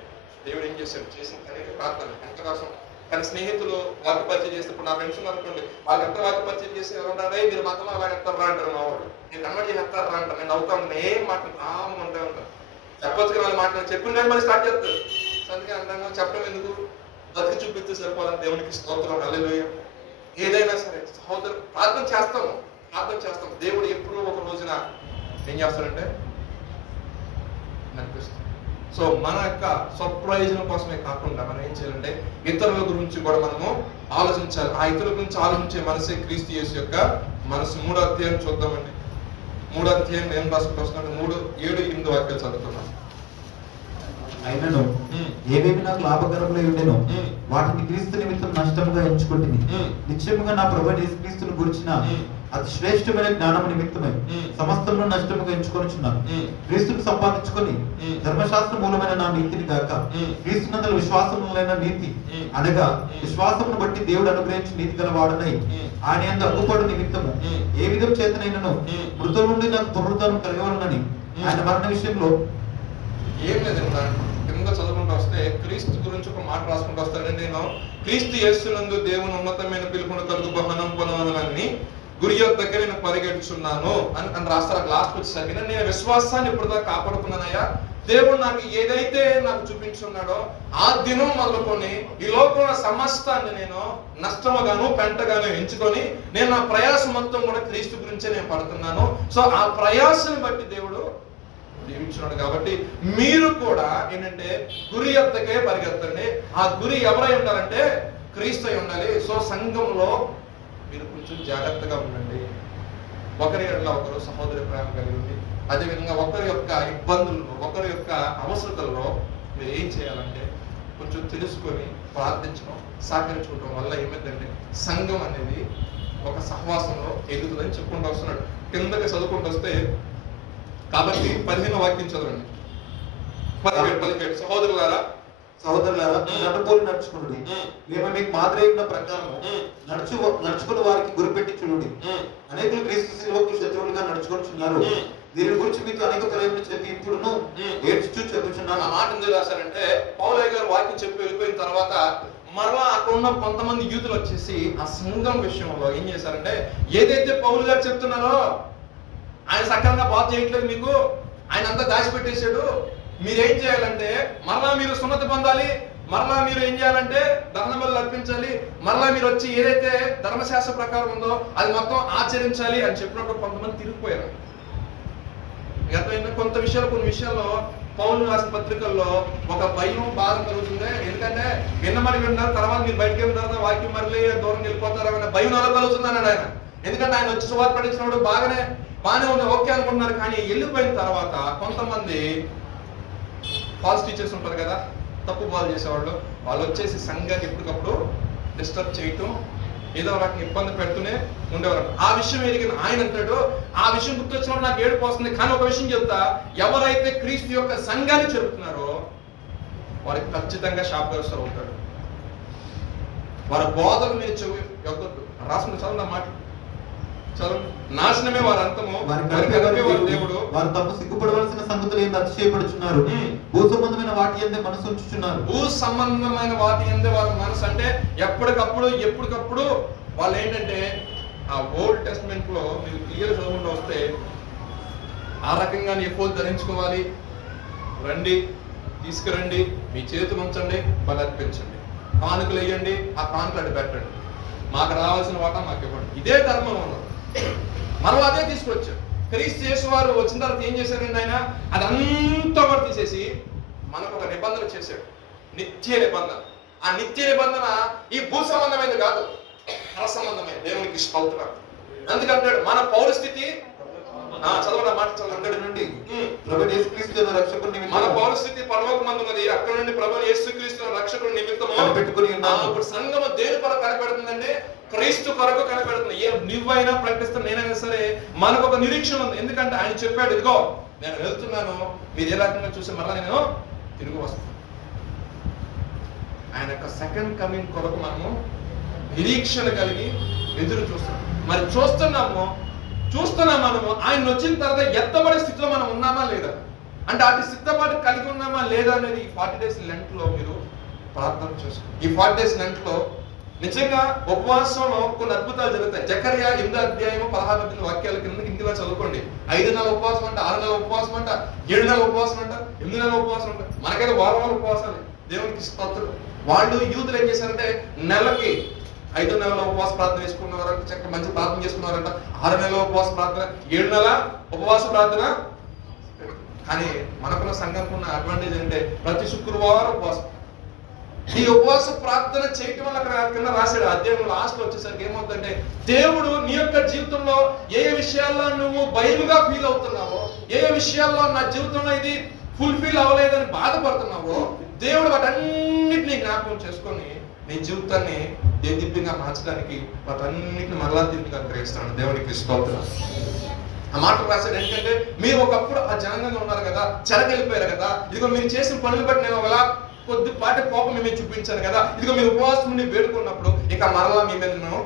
దేవుడు ఏం చేశాడు? చేసిన తనకి ప్రార్థన ఎంత కోసం. కానీ స్నేహితులు వాక్య పరిచయం చేస్తే ఇప్పుడు నా ఫ్రెండ్స్ అనుకోండి, వాళ్ళు ఎంత వాక్య పరిచయం చేసి ఎవరుంటారే మీరు మతంలో అలా ఎత్తారా అంటారు. మా వాళ్ళు నేను కన్వర్ట్ చేసి ఎత్తారా అంటారు. నేను అవుతా ఉంటాను, ఏం మాట్లాడు ఉంటా ఉంటాను. చెప్పొచ్చు కానీ వాళ్ళు మాట్లాడి చెప్పిన మళ్ళీ స్టార్ట్ చేస్తారు. అందుకే అంటాను చెప్పడం ఎందుకు, బతికి చూపిస్తే సరిపోవాలి. దేవునికి స్తోత్రం హల్లెలూయా. ఏదైనా సరే సహోదరు ప్రార్థన చేస్తాము. దేవుడు ఎప్పుడో ఒక రోజున ఏం చేస్తాడంటే నడిపిస్తాడు. సో మన యొక్క స్వప్రయోజనం కోసమే కాకుండా మనం ఏం చేయాలంటే ఇతరుల గురించి కూడా మనము ఆలోచించాలి. ఆ ఇతరుల గురించి ఆలోచించే మనసే క్రీస్తు యేసు యొక్క మనసు. 3వ అధ్యాయం చూద్దామండి. 3వ అధ్యాయం ఏం రాసుకుంటూ వస్తున్నాడు? 3:7-8 వాక్యాలు చదువుతున్నాం. అయినను ఏవేవి నాకు లాభకరములై ఉండెనో వాటిని క్రీస్తు నిమిత్తం నష్టముగా ఎంచుకుంటుని నిశ్చయముగా నా ప్రభు క్రీస్తును గురించిన అతి శ్రేష్టమైన జ్ఞానము నిమిత్తమై సమస్తమును నష్టముగా ఎంచుకొనుచున్నాను. క్రీస్తును సంపాదించుకొని ధర్మశాస్త్ర మూలమైన నా నీతిని గాక క్రీస్తునందల విశ్వాసములైన నీతి అనగా విశ్వాసమును బట్టి దేవుడు అనుగ్రహించి నీతి గలవాడనై ఆయన యందు అగ్గుపడు నిమిత్తము ఏ విధం చేతనైనను మృతుల నుండి నాకు పునరుద్ధరణ కలగవలనని ఆయన మరణ విషయంలో ఏం లేదు. కింద చదువుకుంటూ వస్తే క్రీస్తు గురించి ఒక మాట రాసుకుంటూ వస్తానండి. నేను క్రీస్తు యేసునందు దేవుని ఉన్నతమైన పిలుపును కలుగు బహనం పొందవలనని గురి యొద్దకు నేను పరిగెడుచున్నాను అని రాస్తారు. లాస్ట్ వచ్చేసరికి నేను విశ్వాసాన్ని ఇప్పటిదాకా కాపాడుకున్నానయ్యా. దేవుడు నాకు ఏదైతే నాకు చూపించున్నాడో ఆ దినం మొదలుకొని ఈ లోకంలో సమస్తాన్ని నేను నష్టముగాను పెంటగాను ఎంచుకొని నేను నా ప్రయాసం మొత్తం కూడా క్రీస్తు గురించే నేను పడుతున్నాను. సో ఆ ప్రయాసాన్ని బట్టి దేవుడు జీవించున్నాడు. కాబట్టి మీరు కూడా ఏంటంటే గురి యొద్దకే పరిగెత్తండి. ఆ గురి ఎవరై ఉండాలంటే క్రీస్తు అయి ఉండాలి. సో సంఘంలో మీరు కొంచెం జాగ్రత్తగా ఉండండి. ఒకరి ఎడల ఒకరు సహోదర ప్రేమ కలిగి ఉంది. అదేవిధంగా ఒకరి యొక్క ఇబ్బందుల్లో ఒకరి యొక్క అవసరతల్లో మీరు ఏం చేయాలంటే కొంచెం తెలుసుకొని ప్రార్థించడం సహకరించుకోవడం వల్ల ఏమైందంటే సంఘం అనేది ఒక సహవాసంలో ఎదుగుతుందని చెప్పుకుంటూ వస్తున్నాడు. కిందకి చదువుకుంటూ వస్తే కాబట్టి 15వ వాక్యం చదవండి. 17 సహోదరులారా నడుపోలి నడుచుకునుడి. మేము మీకు మాదిరి ఉన్న ప్రకారము నడుచుకుని వారికి గురిపెట్టి చూడండి. అనేకులు క్రీస్తు శిలువకు శత్రువులుగా నడుచుకుంటున్నారు. దీని గురించి మీతో అనేక ప్రయోజనం చెప్పి ఇప్పుడును ఏడ్చుచూ చెప్పుచున్నాను. ఆ మాట ఎందుకు రాశారంటే పౌలయ్య గారు వాక్యం చెప్పి వెళ్ళిపోయిన తర్వాత మరలా అక్కడ ఉన్న కొంతమంది యూతులు వచ్చేసి ఆ సంఘం విషయంలో ఏం చేశారంటే ఏదైతే పౌలు గారు చెప్తున్నారో ఆయన సక్రమంగా బాధ చేయట్లేదు, మీకు ఆయన అంతా దాచిపెట్టేశాడు, మీరేం చేయాలంటే మరలా మీరు సున్నతి పొందాలి, మరలా మీరు ఏం చేయాలంటే దహన బలులు అర్పించాలి, మరలా మీరు వచ్చి ఏదైతే ధర్మశాస్త్ర ప్రకారం ఉందో అది మొత్తం ఆచరించాలి అని చెప్పినప్పుడు కొంతమంది తిరిగిపోయారు. కొంత విషయాలు కొన్ని విషయాల్లో పౌలు రాసిన పత్రికల్లో ఒక భయం బాధ కలుగుతుంది. ఎందుకంటే విన్నమని విన్నారు, తర్వాత మీరు బయటకి వెళ్ళిన తర్వాత వాక్యం మరలి దూరం వెళ్ళిపోతారు అనే భయం అలా కలుగుతుంది అన్నాడు ఆయన. ఎందుకంటే ఆయన వచ్చి సువార్త పట్టించినప్పుడు బాగానే ఉంది, ఓకే అనుకుంటున్నారు. కానీ వెళ్ళిపోయిన తర్వాత కొంతమంది ఫాల్స్ టీచర్స్ ఉంటారు కదా, తప్పు బాధ చేసేవాళ్ళు, వాళ్ళు వచ్చేసి సంఘాన్ని ఎప్పటికప్పుడు డిస్టర్బ్ చేయటం, ఏదో వాటిని ఇబ్బంది పెడుతూనే ఉండేవారు. ఆ విషయం ఎరిగిన ఆయన అంటాడు, ఆ విషయం గుర్తొచ్చినప్పుడు నాకు ఏడుపు వస్తుంది. కానీ ఒక విషయం చెప్తా, ఎవరైతే క్రీస్తు యొక్క సంఘాన్ని చెబుతున్నారో వారికి ఖచ్చితంగా శాపగ్రస్తులు అవుతాడు. వారి బోధలు మీరు చెవి యొక్కద్దు. రాసుకుని చదువు మాట చదువు. నాశనమే వారి అంతము, దేవుడు వారు తప్పు సిగ్గుపడవలసిన సంగతులు ఏంటి అతిశయపడుచున్నారు. భూ సంబంధమైన వాటి యందే మనసు ఉంచుచున్నారు. భూ సంబంధమైన వాటి యందే వారి మనసు అంటే ఎప్పటికప్పుడు వాళ్ళు ఏంటంటే ఆ ఓల్డ్ టెస్ట్మెంట్ లో మీరు క్లియర్ చదువుకుంటూ వస్తే ఆ రకంగా ఎప్పుడు ధరించుకోవాలి, రండి తీసుకురండి, మీ చేతులు ఉంచండి, బలి అర్పించండి. కానుకలు వేయండి, ఆ కానుకలు అడ్డు పెట్టండి, మాకు రావాల్సిన వాటా మాకు ఇవ్వండి. ఇదే ధర్మం ఉన్నది. మనం అదే తీసుకొచ్చాం. క్రీస్తు యేసు వారు వచ్చిన తర్వాత ఏం చేశారండి ఆయన? అదంతా కూడా తీసేసి మనకు ఒక నిబంధన చేశాడు, నిత్య నిబంధన. ఆ నిత్య నిబంధన ఈ భూ సంబంధమైనది కాదు, పర సంబంధమైనది. దేవునికి స్తోత్రం. అందుకంటాడు మన పౌరస్థితి చదవడం మాట చదవండి నుండి ప్రభు యేసుక్రీస్తు రక్షకుని నిమిత్తం మన పౌరస్థితి పరలోకమందు ఉన్నది. అక్కడ నుండి ప్రభు యేసుక్రీస్తు రక్షకుని నిమిత్తము కనిపెట్టుకుని ఉన్నాము. ఇప్పుడు సంఘము దేని కొరకు కనపడుతుందంటే క్రీస్తు కొరకు కనపడుతుంది. ఏ నువ్వైనా ప్రకటిస్తున్నా, నేనైనా సరే మనకు ఒక నిరీక్షణ ఉంది. ఎందుకంటే ఆయన చెప్పాడు, ఇదిగో నేను వెళ్తున్నాను, మీరు ఏ రకంగా చూసి మరలా నేను తిరిగి వస్తాను. ఆయన యొక్క సెకండ్ కమింగ్ కొరకు మనము నిరీక్షణ కలిగి ఎదురు చూస్తున్నాం. మరి చూస్తున్నాం మనము ఆయన వచ్చిన తర్వాత ఎత్తబడే స్థితిలో మనం ఉన్నామా లేదా, అంటే అటు సిద్ధపాటు కలిగి ఉన్నామా లేదా అనేది ఈ 40 days లెంట్ లో మీరు ప్రార్థన చేసుకోండి. ఈ 40 days లెంట్ లో నిజంగా ఉపవాసంలో కొన్ని అద్భుతాలు జరుగుతాయి. జకర్యా 8వ అధ్యాయం 16 వాక్యాల కింద ఇంటిలో చదువుకోండి. 5 నెలల ఉపవాసం అంట, 6 నెలల ఉపవాసం అంట, 7 నెలల ఉపవాసం అంట, 8 నెలల ఉపవాసం అంట. మనకైతే వారం ఉపవాసాలు. దేవునికి స్తోత్రం. వాళ్ళు యూదులు ఏం చేశారంటే నెలకి 5 నెలల ఉపవాస ప్రార్థన చేసుకున్నవారంట, చక్కగా మంచి ప్రార్థన చేసుకున్నారంట. 6 నెలల ఉపవాస ప్రార్థన, 7 నెలల ఉపవాస ప్రార్థన. కానీ మనకున్న సంఘంకు ఉన్న అడ్వాంటేజ్ అంటే ప్రతి శుక్రవారం ఉపవాసం. ఈ ఉపవాస ప్రార్థన చేయటం వల్ల అక్కడ కింద రాశాడు అధ్యాయం లాస్ట్ లో వచ్చేసరికి ఏమవుతుందంటే, దేవుడు నీ యొక్క జీవితంలో ఏ విషయాల్లో నువ్వు భయముగా ఫీల్ అవుతున్నావో, ఏ విషయాల్లో నా జీవితంలో ఇది ఫుల్ఫిల్ అవ్వలేదని బాధపడుతున్నావో, దేవుడు వాటన్నిటిని జ్ఞాపకం చేసుకొని నీ జీవితాన్ని దివ్యంగా మార్చడానికి వాటన్నిటిని మరలా తిరిగి గ్రహిస్తాను. దేవునికి స్తోత్రం. ఆ మాటలు రాశాడు ఏంటంటే, మీరు ఒకప్పుడు ఆ జనంగా ఉన్నారు కదా, చెరకెళ్ళిపోయారు కదా, ఇదిగో మీరు చేసిన పనులు బట్టి నేను ఒకలా కొద్దిపాటి కోపం మీ మీద చూపించాను కదా, ఇదిగో మీరు ఉపవాసం నుండి వేడుకున్నప్పుడు ఇక మరలా మీ మీద నేను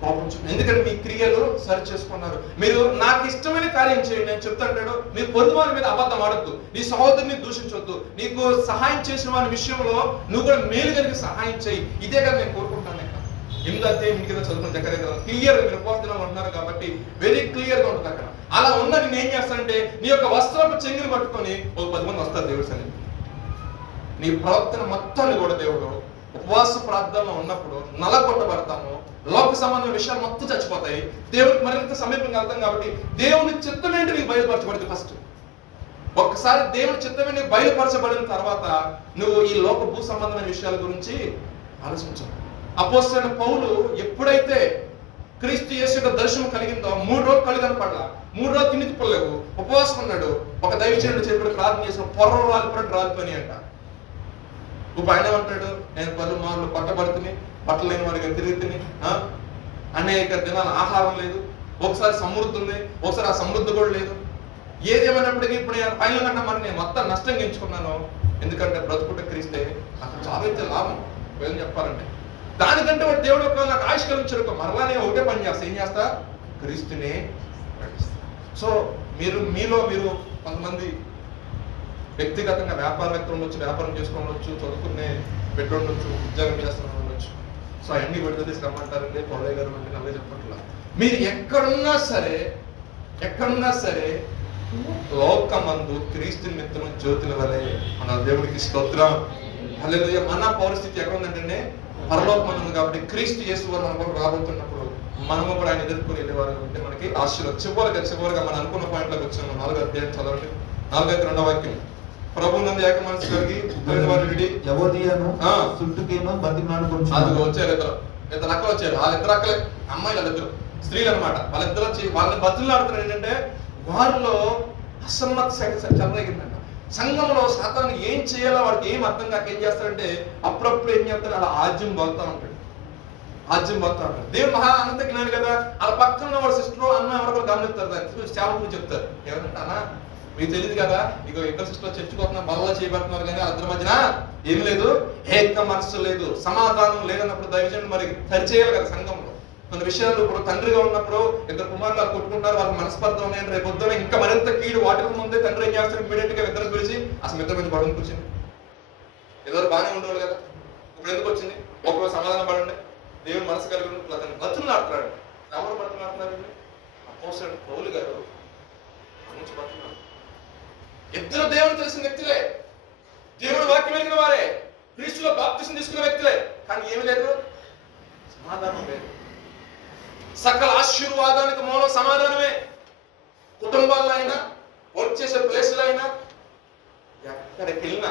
కోపం చూపి, ఎందుకంటే మీ క్రియలు సరి చేసుకున్నారు. మీరు నాకు ఇష్టమైన కార్యం చేయండి నేను చెప్తాంటాడు. మీరు పొరుగువారి మీద అబద్ధం ఆడద్దు, నీ సహోదరుని దూషించొద్దు, నీకు సహాయం చేసిన వారి విషయంలో నువ్వు కూడా మేలు కలిగి సహాయం చేయి. ఇదే కదా నేను కోరుకుంటాను. ఇక్కడ 8వ అధ్యాయం ఇంటికి చదువుకున్న దగ్గర క్లియర్ మీరు ఉపవాసంలో ఉన్నారు కాబట్టి వెరీ క్లియర్ గా ఉంటుంది అక్కడ. అలా ఉన్న నేను ఏం చేస్తానంటే, నీ యొక్క వస్త్రపు చెంగులు పట్టుకొని ఒక 10 మంది వస్తారు దేవుడి సన్నిధికి. నీ ప్రవర్తన మొత్తాన్ని కూడా దేవుడు ఉపవాస ప్రార్థనలో ఉన్నప్పుడు నలగొట్టబడతాము. లోక సంబంధం విషయాలు మొత్తం చచ్చిపోతాయి. దేవుడికి మరింత సమీపంగా వెళ్తాం కాబట్టి దేవుని చిత్తం ఏంటి నీకు బయలుపరచబడింది. ఫస్ట్ ఒక్కసారి దేవుని చిత్తం ఏంటి బయలుపరచబడిన తర్వాత నువ్వు ఈ లోక భూ సంబంధమైన విషయాల గురించి ఆలోచించు. అపోస్తలుడైన పౌలు ఎప్పుడైతే క్రీస్తు యేసు యొక్క దర్శనం కలిగిందో 3 రోజులు కళ్ళు కనపడలా, 3 రోజులు తిండి తిప్పలేవు, ఉపవాసం ఉన్నాడు. ఒక దైవజనుడు చెప్పి ప్రార్థన చేసిన పొర్ర రాలిపోయి అంట. ఇప్పుడు ఆయన ఏమంటాడు, నేను పలుమార్లు పట్టబడుతుని, బట్టలు లేని వాడిగా తిరుగుతుని, అనేక దినాల ఆహారం లేదు, ఒకసారి సమృద్ధి ఉంది, ఒకసారి ఆ సమృద్ధి కూడా లేదు. ఏదేమైనప్పటికీ ఇప్పుడు నేను పైన కన్నా మరి నేను మొత్తం నష్టం ఎంచుకున్నాను. ఎందుకంటే బ్రతుకుట క్రీస్తే అసలు చాలా అయితే లాభం ఏం చెప్పాలంటే. దానికంటే వాడు దేవుడు ఒక నాకు ఆయుష్ కలిగించాడు, మరలా నేను ఒకటే పని చేస్తా. ఏం చేస్తా? క్రీస్తునే. సో మీలో మీరు కొంతమంది వ్యక్తిగతంగా వ్యాపారవేత్తలు ఉండొచ్చు, వ్యాపారం చేసుకుని ఉండొచ్చు, చదువుకునే పెట్టి ఉండొచ్చు, ఉద్యోగం చేస్తున్న ఉండొచ్చు. సో అవన్నీ విడుదల తీసి రమ్మంటారండి పౌలయ్య గారు అంటే నవ్వే చెప్పట్లా. మీరు ఎక్కడున్నా సరే లోకమందు క్రీస్తు నిమిత్తము జ్యోతుల వలె మన దేవుడికి స్తోత్రం. హల్లెలూయా. మన పరిస్థితి ఎక్కడ ఉందంటే పరలోకమందు ఉంది కాబట్టి క్రీస్తు యేసు వారు మన కొరకు రాబోతున్నప్పుడు మనము కూడా ఆయన ఎదుర్కొని వెళ్ళేవారు ఉంటే మనకి ఆశీర్వాదం. చివరిగా మనం అనుకున్న పాయింట్లోకి వచ్చాము. 4వ అధ్యాయం చదవండి. 4:2 వాక్యం. ప్రభునందు ఏక మనసు కలిగి యవోదియను సుట్టుకేను బతిమాలుకొనుచు. అది వచ్చారు ఇద్దరు అక్కలు వచ్చారు. వాళ్ళిద్దరు అక్కలే, అమ్మాయిలు వాళ్ళిద్దరు స్త్రీలు అనమాట. వాళ్ళిద్దరు వచ్చి వాళ్ళని బతులాడుతున్నారు. ఏంటంటే వారిలో అసమ్మతి చెలరేగిందంట. సంఘంలో సాతాను ఏం చేయాలో వాడికి ఏం అర్థం కాక ఏం చేస్తాడంటే అప్పుడప్పుడు ఏం చేస్తాడు, అలా ఆజ్యం పోతా ఉంటాడు. దేవుడు మహా అనంత జ్ఞాని కదా. వాళ్ళ పక్కన వాడు సిస్టర్ అన్న ఎవరో గమనిస్తారు, సేవకులు చెప్తారు. ఏమంటే అన్న మీకు తెలియదు కదా, ఇక ఇద్దరు సిస్టర్ చర్చకోతున్నా బల్ల చేయబడుతున్నారు, కానీ వాళ్ళిద్దరి మధ్యన ఏం లేదు, ఏక మనస్సు లేదు, సమాధానం లేదన్నప్పుడు దైవజనుడు మరి సరిచేయాలి కదా. సంఘంలో కొన్ని విషయాలు ఇప్పుడు తండ్రిగా ఉన్నప్పుడు ఇద్దరు కుమారులు కొట్టుకుంటారు, వాళ్ళకి మనస్పర్ధం ఉన్నాయని రేపు పొద్దున ఇంకా మరింత కీడు వాటికి ముందే తండ్రి ఏం చేస్తారు, ఇమీడియట్ గా ఇద్దరు పిలిచి అసలు ఇద్దరు మంది పడుకుని కూర్చుంది. ఇద్దరు బాగానే ఉండేవాళ్ళు కదా, ఇప్పుడు ఎందుకు వచ్చింది, ఒకరు సమాధానం పడండి. దేవుడు మనసు కలిగి అతను బతులు ఆడుతున్నాడు. ఎవరు బతులు ఆడుతున్నారండి? అపోస్తలుడైన పౌలు గారు నుంచి బతుకున్నాడు. ఇద్దరు దేవుడు తెలిసిన వ్యక్తులే, దేవుడు వాక్యం వెళ్ళిన వారే, క్రీస్తులో బాప్తిసం తీసుకున్న వ్యక్తులే, కానీ ఏమి లేదు, సమాధానం లేదు. సకల ఆశీర్వాదానికి మూలం సమాధానమే. కుటుంబాల్లో అయినా, వర్క్ చేసే ప్లేస్లో అయినా, ఎక్కడికి వెళ్ళినా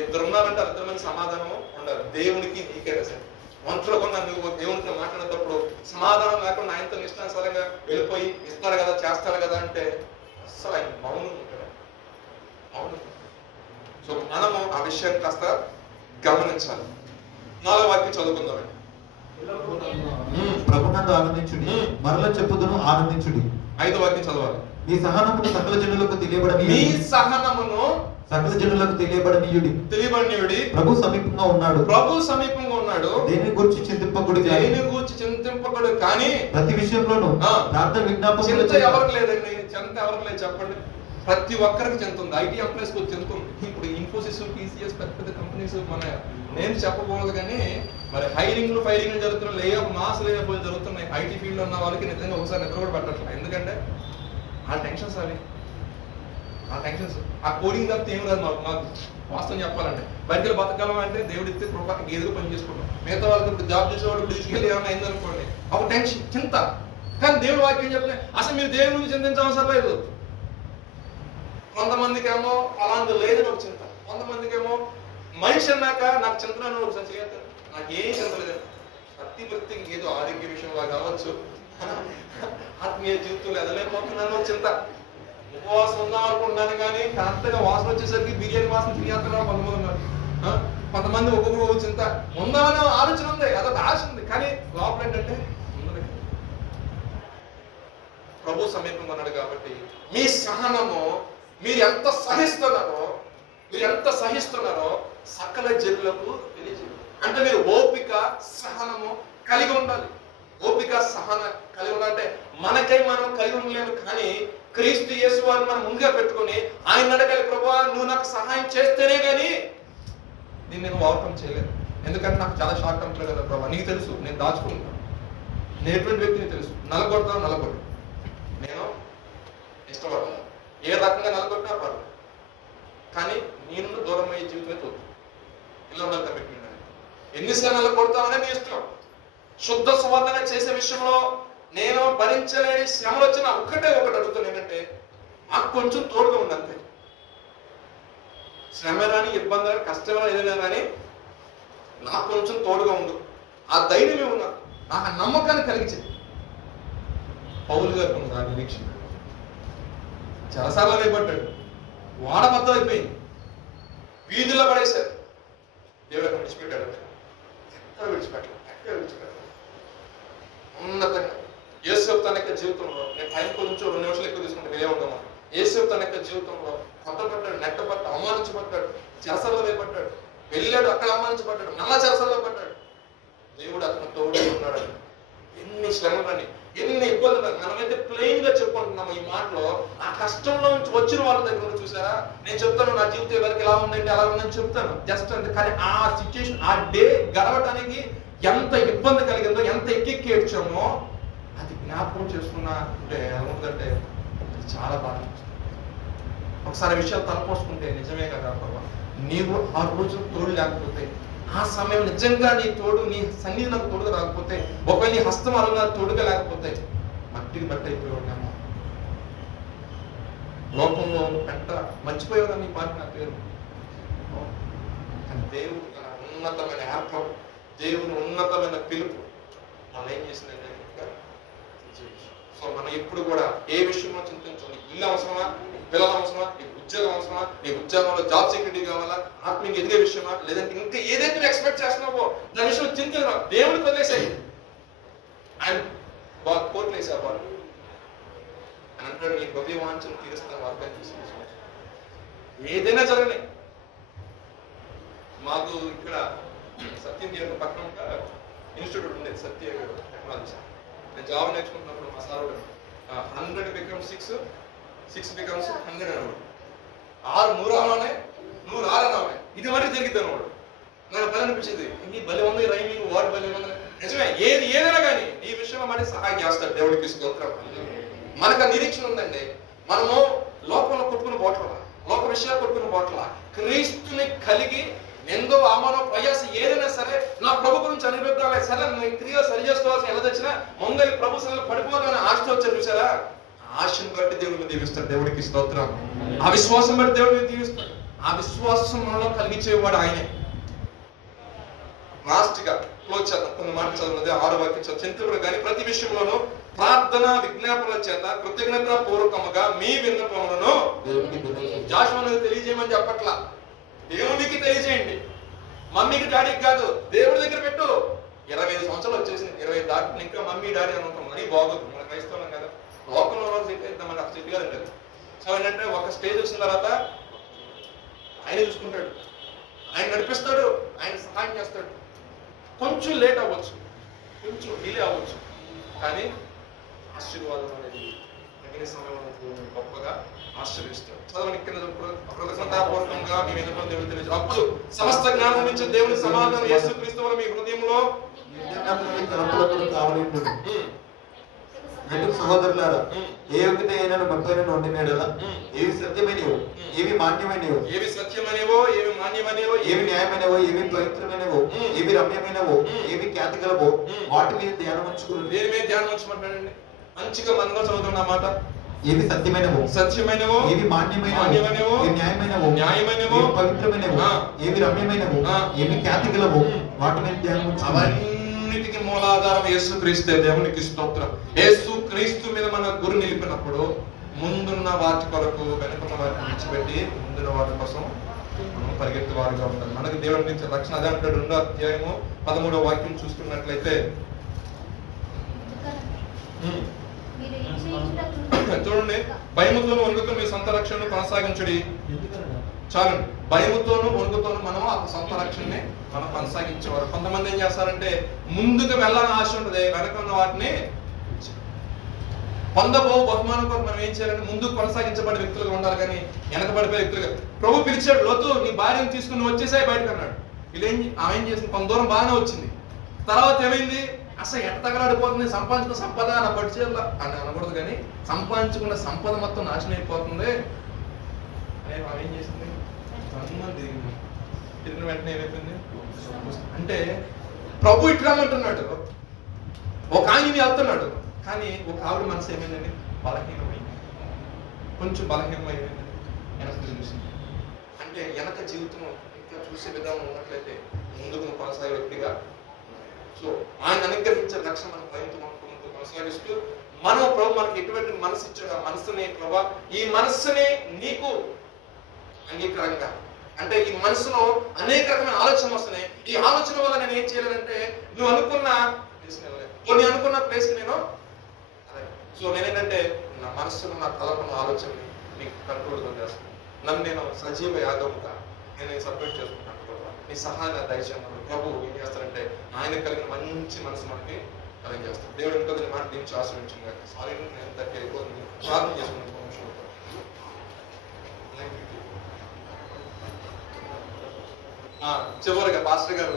ఇద్దరు ఉన్నారంటే ఇద్దరు మంది సమాధానము ఉండదు. దేవునికి నీకే సరే ఒంట్లో కొన్నా నువ్వు దేవునితో మాట్లాడేటప్పుడు సమాధానం లేకుండా ఆయనతో ఇష్టానుసారంగా వెళ్ళిపోయి ఇస్తాడు కదా, చేస్తాడు కదా అంటే అస్సలు ఆయన మౌనం ఉంటాడు, మౌనం. సో మనము ఆ విషయాన్ని కాస్త గమనించాలి. 4వ వాక్యం చదువుకుందామండి. ప్రభునందు ఆనందించుడి, మరల చెప్పుదును ఆనందించుడి. 5వ వాక్యం చదవాలి. మీ సహనమును సకల జనులకు తెలియబడని, మీ సహనమును సకల జనులకు తెలియబడనీయుడి. ప్రభు సమీపంగా ఉన్నాడు, ప్రభు సమీపంగా ఉన్నాడు. దేని గురించి చింతింపకుడి, దేని గురించి చింతింపకుడు, కానీ ప్రతి విషయంలోనూ ప్రార్థన విజ్ఞాపన. చింత ఎవరికి లేదండి, చింత ఎవరికి లేదు చెప్పండి. ప్రతి ఒక్కరికి చింత ఉంది. ఐటీ ఎంప్లాయీస్ కు చింత ఉంది. ఇప్పుడు ఇన్ఫోసిస్, టీసీఎస్ పెద్ద పెద్ద కంపెనీస్ నేను చెప్పకూడదు కానీ మరి హైరింగ్లు ఫైరింగ్లు జరుగుతున్నాయి, లేఆఫ్ మాస్ లేఆఫ్ జరుగుతున్నాయి. ఐటీ ఫీల్డ్ ఉన్న వాళ్ళకి నిజంగా ఒకసారి నిద్ర కూడా పట్టట్లేదు. ఎందుకంటే ఆ టెన్షన్స్ అవి, ఆ టెన్షన్స్, ఆ కోడింగ్ తప్పితే ఏం రాదు మాకు వాస్తవం చెప్పాలంటే. బయటకు బతకాలం అంటే దేవుడి ఇస్తే కృప గేదెగా పని చేసుకుంటాం. మిగతా వాళ్ళకి ఇప్పుడు జాబ్ చేసేవాడు తీసుకెళ్ళి ఏమైనా అయిందనుకోండి ఒక టెన్షన్, చింత. కానీ దేవుడి వాక్యం చెప్పలే, అసలు మీరు దేవుడి నుంచి చింతించవసరం లేదు. కొంతమందికి ఏమో అలాంటి లేదని ఒక చింత, కొంతమందికి ఏమో మనిషి అన్నాక నాకు చింతన ఒకసారి చేయొద్దు, నాకు ఏం చింత లేదు. ప్రతి వ్యక్తికి ఏదో ఆరోగ్య విషయంలో కావచ్చు, ఆత్మీయ జీవితంలో ఎదలేకపోతున్నాను చింత. ఉపవాసం ఉందాం అనుకుంటున్నాను కానీ అంతగా వాసన వచ్చేసరికి బిర్యానీ వాసన తినేస్తున్నారు కొంతమంది ఉన్నారు. కొంతమంది ఒక్కొక్కరు చింత ఉందామని ఆలోచన ఉంది, అదొక ఆశ ఉంది, కానీ లోపల ఏంటంటే ఉండదు. ప్రభు సమీపంగా ఉన్నాడు కాబట్టి మీ సహనము, మీరు ఎంత సహిస్తున్నారో సకల జనులకు తెలియజేయండి. అంటే మీరు ఓపిక సహనము కలిగి ఉండాలి. ఓపిక సహన కలిగి ఉండాలంటే మనకై మనం కలిగి ఉండలేము, కానీ క్రీస్తు యేసు వారిని మనం ముందుగా పెట్టుకొని ఆయన అడగాలి, ప్రభువా నువ్వు నాకు సహాయం చేస్తేనే కానీ దీన్ని నేను ఓవర్కమ్ చేయలేదు. ఎందుకంటే నాకు చాలా షార్ట్ టర్మ్లో కదా ప్రభావ, నీకు తెలుసు నేను దాచుకుంటాను, నేను ఎటువంటి వ్యక్తిని తెలుసు, నలగొట్టు నేను ఇష్టపడతాను, ఏ రకంగా నలగొట్టినా పర్లేదు, కానీ నేను దూరం అయ్యే జీవితమే తోడు. ఇలా ఉండాలి కమిట్మెంట్ అని. ఎన్నిసార్లు నలగొడతామనే నీ ఇష్టం. శుద్ధ సువర్ణంగా చేసే విషయంలో నేను భరించలేని శ్రమలు వచ్చిన ఒకటి అడుగుతాను ఏంటంటే నాకు కొంచెం తోడుగా ఉంది అంతే. శ్రమ రాని, ఇబ్బంది రాని, కష్టం రాని, ఏదైనా కానీ నాకు కొంచెం తోడుగా ఉండు. ఆ ధైర్యమే ఉన్నది, నాకు ఆ నమ్మకాన్ని కలిగించింది. పౌలు గారికి ఉంది ఆ నిరీక్షణ. చాలాసార్లు వేయబడ్డాడు, వాడబద్దం అయిపోయింది, వీధుల్లో పడేశారు. దేవుడు అక్కడ విడిచిపెట్టాడు, ఎక్కడ విడిచిపెట్టాడు. ఉన్నతంగా యేసు తన యొక్క జీవితంలో, నేను టైం కొంచెం 2 నిమిషాలు ఎక్కువ తీసుకుంటే మీరే ఉంటాము. యేసు తన యొక్క జీవితంలో కొట్టబడ్డాడు, నెట్టబడ్డాడు, అవమానించబడ్డాడు, చెరసల్లో వేయబడ్డాడు, వెళ్ళాడు, అక్కడ అవమానించబడ్డాడు, మళ్ళా చెరసల్లో పడ్డాడు. దేవుడు అతను తోడు ఉన్నాడు. ఎన్ని శ్రమలని, ఎన్ని ఇబ్బందులు. మనమైతే ప్లెయిన్ గా చెప్పుకుంటున్నాము ఈ మాటలో. ఆ కష్టంలో నుంచి వచ్చిన వాళ్ళ దగ్గర చూసారా, నేను చెప్తాను నా జీవితం ఎవరికి ఎలా ఉందంటే అలా ఉందని చెప్తాను జస్ట్ అంతే. కానీ ఆ సిచ్యుయేషన్, ఆ డే గడవటానికి ఎంత ఇబ్బంది కలిగిందో, ఎంత ఎక్కెక్కి ఏడ్చామో అది జ్ఞాపకం చేసుకున్నా అంటే ఎలా ఉంటుందంటే చాలా బాధ. ఒకసారి విషయాలు తలపోసుకుంటే నిజమే కదా ప్రభా, నీవు ఆ రోజు తోడు లేకపోతే, ఆ సమయం నిజంగా నీ తోడు, నీ సన్నిధి నాకు తోడుగా రాకపోతే, ఒకవేళ నీ హస్తం అలా తోడుగా లేకపోతే మట్టికి బట్ట అయిపోయి ఉన్నాము. లోకంలో పెంట మర్చిపోయేవారు నీ మాట నా పేరు. కానీ దేవుడు ఉన్నతమైన ఏర్పాటు, దేవుని ఉన్నతమైన పిలుపు మనం ఏం చేసిందంటే, సో మనం ఎప్పుడు కూడా ఏ విషయంలో చింతించాలి. నీకు ఇల్లు అవసరమా, నీకు పిల్లలు అవసరమా, నీకు ఉద్యోగం అవసరమా, నీ ఉద్యోగంలో జాబ్ సెక్యూరిటీ కావాలా, ఆత్మీయంగా ఎదిగే విషయమా, లేదంటే ఇంకా ఏదైతే నువ్వు ఎక్స్పెక్ట్ చేస్తున్నావో దాని విషయంలో చింతించరా, దేవుడికి వదిలేసాయి. ఆయన కోర్టులు వేసా వాళ్ళు అని అంటాడు, నీ హృదయ వాంఛను తీరుస్తాను వార్త తీసుకొచ్చి ఏదైనా జరగని. మాకు ఇక్కడ సత్యం దేవుని పక్కన ఒక ఇన్స్టిట్యూట్ ఉండేది, సత్య టెక్నాలజీ. నేను జాబ్ నేర్చుకుంటున్నప్పుడు మా సార్ 100 becomes 6, 6 becomes 100 అనేవాడు. 6 100 అనే 100 6 అనే ఇది మరి జరిగిద్ది అనేవాడు. నాకు భలే అనిపించింది, ఈ భలే ఉంది రైమింగ్, వాడు భలే ఉంది. నిజమే, ఏదైనా కానీ ఈ విషయంలో మరి సహాయం చేస్తాడు దేవుడికి స్తోత్రం. మనకు నిరీక్షణ ఉందండి. మనము లోకంలో కొట్టుకుని పోట్ల, లోక విషయాలు కొట్టుకుని పోట్ల, క్రీస్తుని కలిగి నిందో అవమానం ప్రయాస ఏదైనా సరే నా ప్రభు గురించి అనిపిద్దాం, సరే నీ క్రియలు సరి చేసుకోవాల్సిన ఎలా తెచ్చినా ముందు ప్రభు సన్నిధిలో పడిపోవాలని ఆశతో వచ్చారు చూసారా. ఆశను బట్టి దేవుడిని దీవిస్తాడు. దేవుడికి స్తోత్రం. ఆ విశ్వాసం బట్టి దేవుడిని దీవిస్తాడు. ఆ విశ్వాసం మనలో కలిగించేవాడు ఆయనే. లాస్ట్ గా క్లోజ్ చేద్దాం. కొన్ని మాటలు చదివినది 6వ వాక్యం చింతకుడు కానీ ప్రతి విషయంలోనూ ప్రార్థన విజ్ఞాపనల చేత కృతజ్ఞత పూర్వకముగా మీ విన్నపములను జాషువాకు తెలియజేయమని చెప్పట్లా, దేవునికి తెలియజేయండి. మమ్మీకి డాడీకి కాదు, దేవుడి దగ్గర పెట్టు. 25 సంవత్సరాలు వచ్చేసింది, 20 దాటి ఇంకా మమ్మీ డాడీ అనుకుంటాం. మరీ బాగోదు, మన క్రైస్తవం కదా. లోకంలో రోజు ఇద్దామని అక్కడ స్థితి గారు ఉంటుంది. సో ఏంటంటే ఒక స్టేజ్ వచ్చిన తర్వాత ఆయన చూసుకుంటాడు, ఆయన నడిపిస్తాడు, ఆయన సహాయం చేస్తాడు. కొంచెం లేట్ అవ్వచ్చు, కొంచెం డిలే అవ్వచ్చు, కానీ ఆశీర్వాదం అనేది తగిన సమయంలో గొప్పగా ఆశ్రయిస్తాడు. చదవని కింద కృతజ్ఞతాపూర్వకంగా మీ విన్నపం దేవుడు తెలియజేస్తాడు. అప్పుడు సమస్త జ్ఞానం నుంచి దేవుని సమాధానం యేసుక్రీస్తు వలన మీ హృదయంలో సహోదరులారా, ఏ ఒక్కటి అయినా భక్తులను ఉండినాడలా ఏవి సత్యమైనవో, ఏవి మాన్యమైనవో, ఏవి సత్యమైనవో, ఏవి మాన్యమైనవో, ఏవి న్యాయమైనవో, ఏవి పవిత్రమైనవో, ఏవి రమ్యమైనవో, ఏవి ఖ్యాతి గలవో వాటి మీద ధ్యానం ఉంచుకుని. దేని మీద ధ్యానం ఉంచమంటాడండి? మంచిగా మనలో చదువుతున్న మాట. ఏవి సత్యమైనవో, సత్యమైనవో, ఏవి మాన్యమైనవో, ఏవి న్యాయమైనవో, ఏవి పవిత్రమైనవో, ఏవి రమ్యమైనవో, ఏవి ఖ్యాతి గలవో వాటి మీద ధ్యానం ఉంచుకోవాలి. అన్నిటికీ మూలాధారం యేసుక్రీస్తే. దేవునికి స్తోత్రం. యేసుక్రీస్తు మీద మన గురి నిలిపినప్పుడు ముందున్న వాటి కొరకు వెనుకున్న వాటిని విడిచిపెట్టి ముందున్న వాటి కోసం మనం పరిగెత్తే వారిగా ఉంటాం. మనకి దేవుడి నుంచి రక్షణ అదే అంటాడు. 2వ అధ్యాయము 13వ వాక్యం చూసుకున్నట్లయితే చూడండి, భయముతోను వణుకుతూ మీ సొంత రక్షణను కొనసాగించుడి. చాలండి, భయముతోను వణుకుతోను మనం ఆ సొంత రక్షణని మనం కొనసాగించేవారు. కొంతమంది ఏం చేస్తారంటే ముందుకు వెళ్ళాలని ఆశ ఉంటుంది, వెనక ఉన్న వాటిని పొందబో బహుమానం కోసం మనం ఏం చేయాలంటే ముందుకు కొనసాగించబడే వ్యక్తులుగా ఉండాలి, కానీ వెనకబడిపోయే వ్యక్తులుగా. ప్రభు పిలిచాడు, లోతు నీ భార్యను తీసుకుని వచ్చేసాయి బయటకు అన్నాడు. ఆమె ఏం చేసింది? కొంత దూరం బాగానే వచ్చింది. తర్వాత ఏమైంది? అసలు ఎట్ట తగలాడిపోతుంది, సంపాదించుకున్న సంపద నా పడిచేయాల అని అనకూడదు, కానీ సంపాదించుకున్న సంపద మొత్తం నాశనం అయిపోతుంది అని ఆమె ఏం చేసింది? తిరిగిన వెంటనే ఏమైపోయింది అంటే ప్రభు ఇట్రామంటున్నాడు, ఒక ఆయన వెళ్తున్నాడు, కానీ ఒక ఆవిడ మనసు ఏమైందండి? బలహీనమైంది, కొంచెం బలహీనమైంది. వెనక చూసింది అంటే వెనక జీవితం ఇంకా చూసే విధానం ఉన్నట్లయితే ముందుకు కొనసాగే వ్యక్తిగా. సో ఆయన అనుగ్రహించే రక్షణ మనం భయంతో కొనసాగిస్తూ మనం ప్రభు మనకి ఎటువంటి మనసు ఇచ్చాడు, ఆ మనసుని ప్రభా ఈ మనస్సుని నీకు అంగీకారంగా, అంటే ఈ మనసులో అనేక రకమైన ఆలోచనలు వస్తున్నాయి. ఈ ఆలోచన వల్ల నేను ఏం చేయాలంటే నువ్వు అనుకున్న కొన్ని అనుకున్న ప్లేస్ నేను సో నేనేంటంటే నా మనస్సును నా తలకున్న ఆలోచనని నీకు కంట్రోల్గా చేస్తాను. నన్ను నేను సజీవ యాగముగా నేను సబ్మిట్ చేసుకుంటాను. నీ సహాయ దయచేయమని ప్రభు ఏం చేస్తారంటే ఆయన కలిగిన మంచి మనసు మనకి కలిగి చేస్తాడు. దేవుడు ఇంకో మాట దీనికి ఆశ్రయించింది. సారీ నేను ప్రార్థన చేసుకున్నాను. చివరిగా పాస్టర్ గారు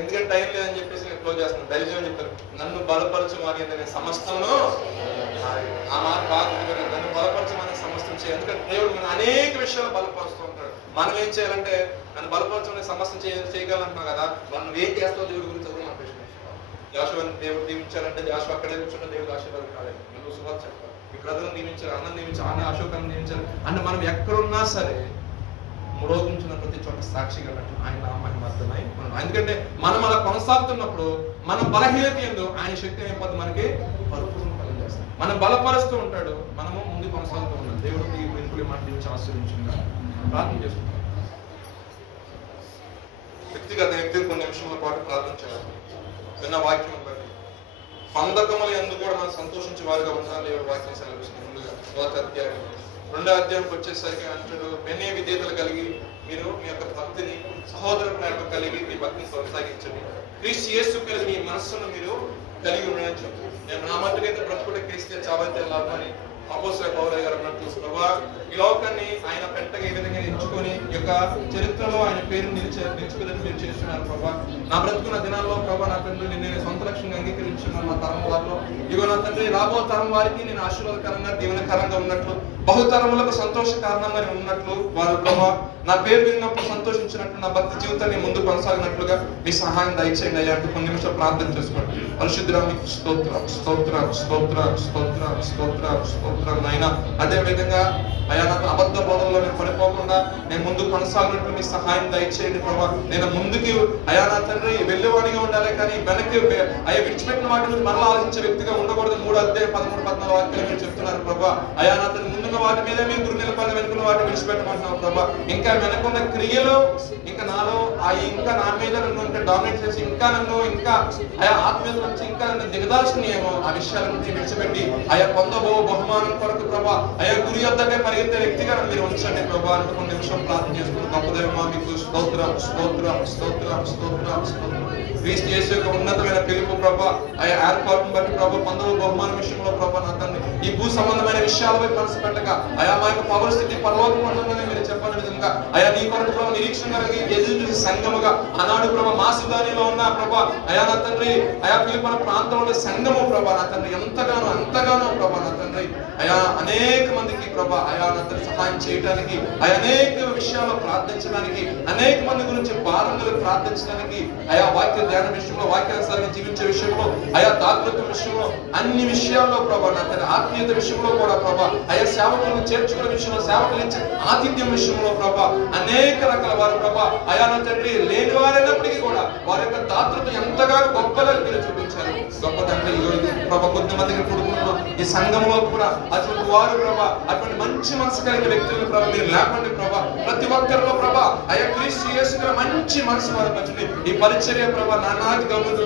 ఎందుకంటే టైం లేదని చెప్పేసి నేను క్లోజ్ చేస్తున్నాను. దయచేసి చెప్పారు, నన్ను బలపరచు వారి నేను సమస్తమును ఆ మాట బాగా నన్ను బలపరచమని సమస్తం చేయాలి. ఎందుకంటే దేవుడు మనం అనేక విషయాలు బలపరుస్తూ ఉంటాడు. మనం ఏం చేయాలంటే నన్ను బలపరచమని సమస్తం చేయగలంటున్నావు కదా, మనం ఏం చేస్తావు దేవుడి గురించి చదువు మన ప్రశ్న. జాషువాని దేవుడు దీవించాలంటే జాషువా అక్కడే కూర్చుంటే దేవుడు ఆశీర్వాదం కాలేదు. నువ్వు శుభాలు చెప్పాలి. మీ బ్రదర్ని దీవించారు, అన్నం దీవించారు, అన్న అశోకాన్ని దీవించారు అంటే మనం ఎక్కడున్నా సరే మురోగించిన ప్రతి చోట సాక్షిగా ఆయన నామాన్ని అర్థమై మనం. ఎందుకంటే మనం అలా కొనసాగుతున్నప్పుడు మన బలహీనత ఏందో ఆయన శక్తి అయిపోతే మనకి పరిపూర్ణ ఫలం చేస్తాం. మనం బలపరుస్తూ ఉంటాడు, మనము ముందు కొనసాగుతూ ఉంటాం. దేవుడు ఈ వెనుకలు మాట నుంచి ఆశ్రయించిందా ప్రార్థన చేసుకుంటాం. వ్యక్తిగత కొన్ని నిమిషాల పాటు ప్రార్థన చేయాలి. విన్న వాక్యం బట్టి పందకముల ఎందుకు కూడా మనం సంతోషించే వారిగా ఉండాలి. దేవుడు వాక్యం సెలవిస్తుంది. ముందుగా 1వ అధ్యాయం 2వ అధ్యాయంకి వచ్చేసరికి అంటాడు, వినయ విధేయతలు కలిగి మీరు మీ యొక్క భక్తిని సహోదర ప్రేమ కలిగి మీ భక్తిని కొనసాగించండి. క్రీస్తు యేసు కలిగి మీ మనస్సును మీరు కలిగి ఉండని చెప్పు. నేను నా మట్టుకైతే బ్రతుకుట క్రీస్తే చావైతే లాభమని అపోస్తలుడైన పౌలు గారు అన్నట్టు ప్రభువా ఈ లోకాన్ని ఆయన పెట్టగా ఈ విధంగా ఎంచుకొని ఈ యొక్క చరిత్రలో ఆయన పేరు నిలిచిపోదని మీరు చేస్తున్నారు ప్రభా. నా బ్రతుకున్న దినాల్లో ప్రభా నా తండ్రి నేను సొంత లక్ష్యంగా అంగీకరించున్నాను. నా తరం వారిలో ఇగో నా తండ్రి రాబో తరం వారికి నేను ఆశీర్వాదకరంగా దీవెనకరంగా ఉన్నట్లు బహుతరములకు సంతోష కారణంగా నేను ఉన్నట్లు వారు ప్రభా నా పేరు విన్నప్పుడు సంతోషించినట్లు నా భక్తి జీవితాన్ని ముందు కొనసాగినట్లుగా మీ సహాయం దయచేయండి అయ్యా అంటూ కొన్ని నిమిషాలు ప్రార్థన చేసుకోండి. పరిశుద్ధుడా మీకు స్తోత్రం స్తోత్రం స్తోత్రం స్తోత్రం స్తోత్రం స్తోత్రం నాయన. అదే విధంగా అయ్యా నాకు అబద్ధ బోధనలో నేను పడిపోకుండా నేను ముందు కొనసాగినట్లు మీ సహాయం దయచేయండి ప్రభా. నేను ముందుకి అయా నా తండ్రి వెళ్ళేవాడిగా ఉండాలి కానీ వెనక్కి అయ్యా విడిచిపెట్టిన వాటి నుంచి మరలా ఆలోచించే వ్యక్తిగా ఉండకూడదు. 3:13-14 వాక్యాలు మీరు చెప్తున్నారు ప్రభా. అయా నా తండ్రి ముందున్న వాటి మీద మీరు గురునిలపాలి, వెనుకున్న వాటిని విడిచిపెట్టమంటున్నావు ప్రభా. ఇంకా వెనకున్న క్రియలు ఇంకా నాలో ఇంకా నా మీద నన్ను డామినేట్ చేసి ఇంకా నన్ను ఇంకా అయా ఆత్మీయత నుంచి ఇంకా నన్ను దిగదాల్చుకునేమో ఆ విషయాలను విడిచిపెట్టి అయా పొందబో బహుమానం కొరకు ప్రభా అయా గురి వద్దకే పరిగెత్తే వ్యక్తిగా మీరు ఉంచండి ప్రభా అంటూ కొన్ని నిమిషం ప్రార్థన చేసుకుని గొప్ప దేవమా మీకు స్తోత్రం స్తోత్రం స్తోత్రం స్తోత్రం స్తోత్రం. క్రీస్తు యేసు యొక్క ఉన్నతమైన పిలుపు ప్రభా అయా ఏర్పాటును బట్టి ప్రభా పొందబో బహుమాన విషయంలో ప్రభా నా తండ్రి ఈ భూ సంబంధమైన విషయాలపై మనసు పెట్టక అయా మా యొక్క పవర్ స్థితి పరలోకం ఉంటుందని మీరు చెప్పని విధంగా అయా నీ కొరకు ప్రభా నిరీక్షణ కలిగి ఎదురు చూసి సంఘముగా ఆనాడు ప్రభా మాసిదోనియాలో ఉన్న ప్రభా అయా నా తండ్రి అయా ఫిలిప్పీ ప్రాంతంలో సంఘము ప్రభా నా తండ్రి అంతగానో ప్రభా నా తండ్రి అయా అనేక మందికి ప్రభా అయా నా తండ్రి సహాయం చేయడానికి అయా అనేక విషయాల్లో ప్రార్థించడానికి అనేక మంది గురించి భారంగా ప్రార్థించడానికి అయా వాక్య ధ్యాన విషయంలో వాక్యానుసారంగా జీవించే విషయంలో అయా దాతృత్వ విషయంలో అన్ని విషయాల్లో ప్రభా నా తండ్రి ఆత్మీయత విషయంలో కూడా ప్రభా అయా సేవకులను చేర్చుకునే విషయంలో సేవకులు ఇచ్చే ఆతిథ్యం విషయంలో ప్రభా అనేక రకాల వారు ప్రభా అయా నా తండ్రి లేని వారైనప్పటికీ కూడా వారి యొక్క దాతృత్వం ఎంతగానో గొప్పగా మీరు చూపించారు. గొప్ప తండ్రి ప్రభా కొద్దిమందికి కొడుకున్నారు ఈ సంఘంలో కూడా అటువంటి వారు ప్రభా అటువంటి మంచి మనసు కలిగిన వ్యక్తులను ప్రభా మీరు లేపండి ప్రభా. ప్రతి ఒక్కరిలో ప్రభా అయా క్రీస్తు యేసు మంచి మనసు వారు పంచండి. ఈ పరిచర్య ప్రభా నానాటిగా అభివృద్ధి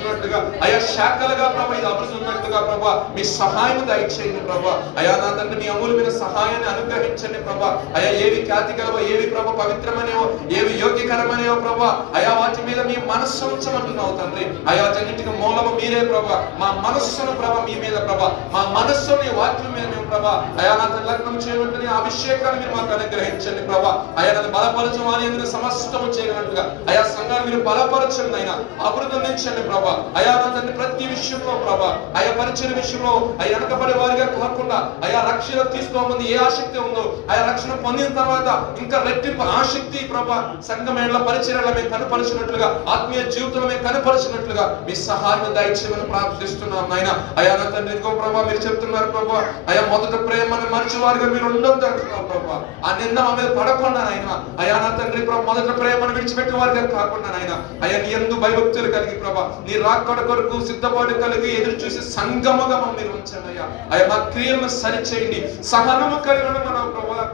అయా శాఖలుగా ప్రభా ఇది అభివృద్ధి ఉన్నట్టుగా ప్రభా మీ సహాయం దయచేయండి ప్రభా. అయా నా తండ్రి మీ అమూల్యమైన సహాయాన్ని అనుగ్రహించండి ప్రభా. అయా ఏవి ఖ్యాతి గలవో ఏవి ప్రభా పవిత్రమనేవో ఏవి యోగ్యకరమనేవో ప్రభా అయా వాటి మీద మీ మనస్సు ఉంచమంటున్నావు తండ్రి. అయా అన్నిటికీ మూలము మీరే ప్రభా. మా మనస్సును ప్రభా మీ మీద ప్రభా మా మనస్సు మీ వాక్యం మీద మేము ప్రభా అయా నా లగ్నం చేయబట్టి అభిషేకాన్ని మీరు మాకు అనుగ్రహించండి ప్రభా. అయా నన్ను బలపరచం అని సమస్తము చేయగలట్టుగా అయా సంఘాన్ని మీరు బలపరచండి అయినా అభివృద్ధించండి ప్రభా. అయా నా తండ్రి ప్రతి విషయంలో ప్రభా అయా పరిచయ విషయంలో అయా వెనకబడే వారిగా కాకుండా అయా రక్షణ తీసుకోమంది ఏ ఆసక్తి ఉందో అయా రక్షణ పొందిన తర్వాత ఇంకా రెట్టింపు ఆసక్తి ప్రభా సంఘమేళ్ల పరిచర్యలో మేము కనపరిచినట్లుగా ఆత్మీయ జీవితంలో మేము కనపరిచినట్లుగా మీ సహాయం దయచేయమని ప్రార్థిస్తున్నాం నాయన. అయా నా తండ్రి ఇదిగో ప్రభా మీరు చెప్తున్నారు ప్రభా అయా మొదట ప్రేమను మరచివారుగా మీరు ఉండొద్దు అంటున్నారు ప్రభా. ఆ నింద మా మీద పడకుండా నాయన అయా నా తండ్రి ప్రభా మొదట ప్రేమను విడిచిపెట్టిన వారిగా కాకుండా నాయన అయా నీ యందు భయభక్తులు కలిగి ప్రభా నీ రాకడ కొరకు సిద్ధపాటు కలిగి ఎదురు చూసి సంగముగా మీరు ఉంచండి అయ్యా. అయా మా క్రియలను సరిచేయండి. సహనము కలిగి ఉన్నాం ప్రభా,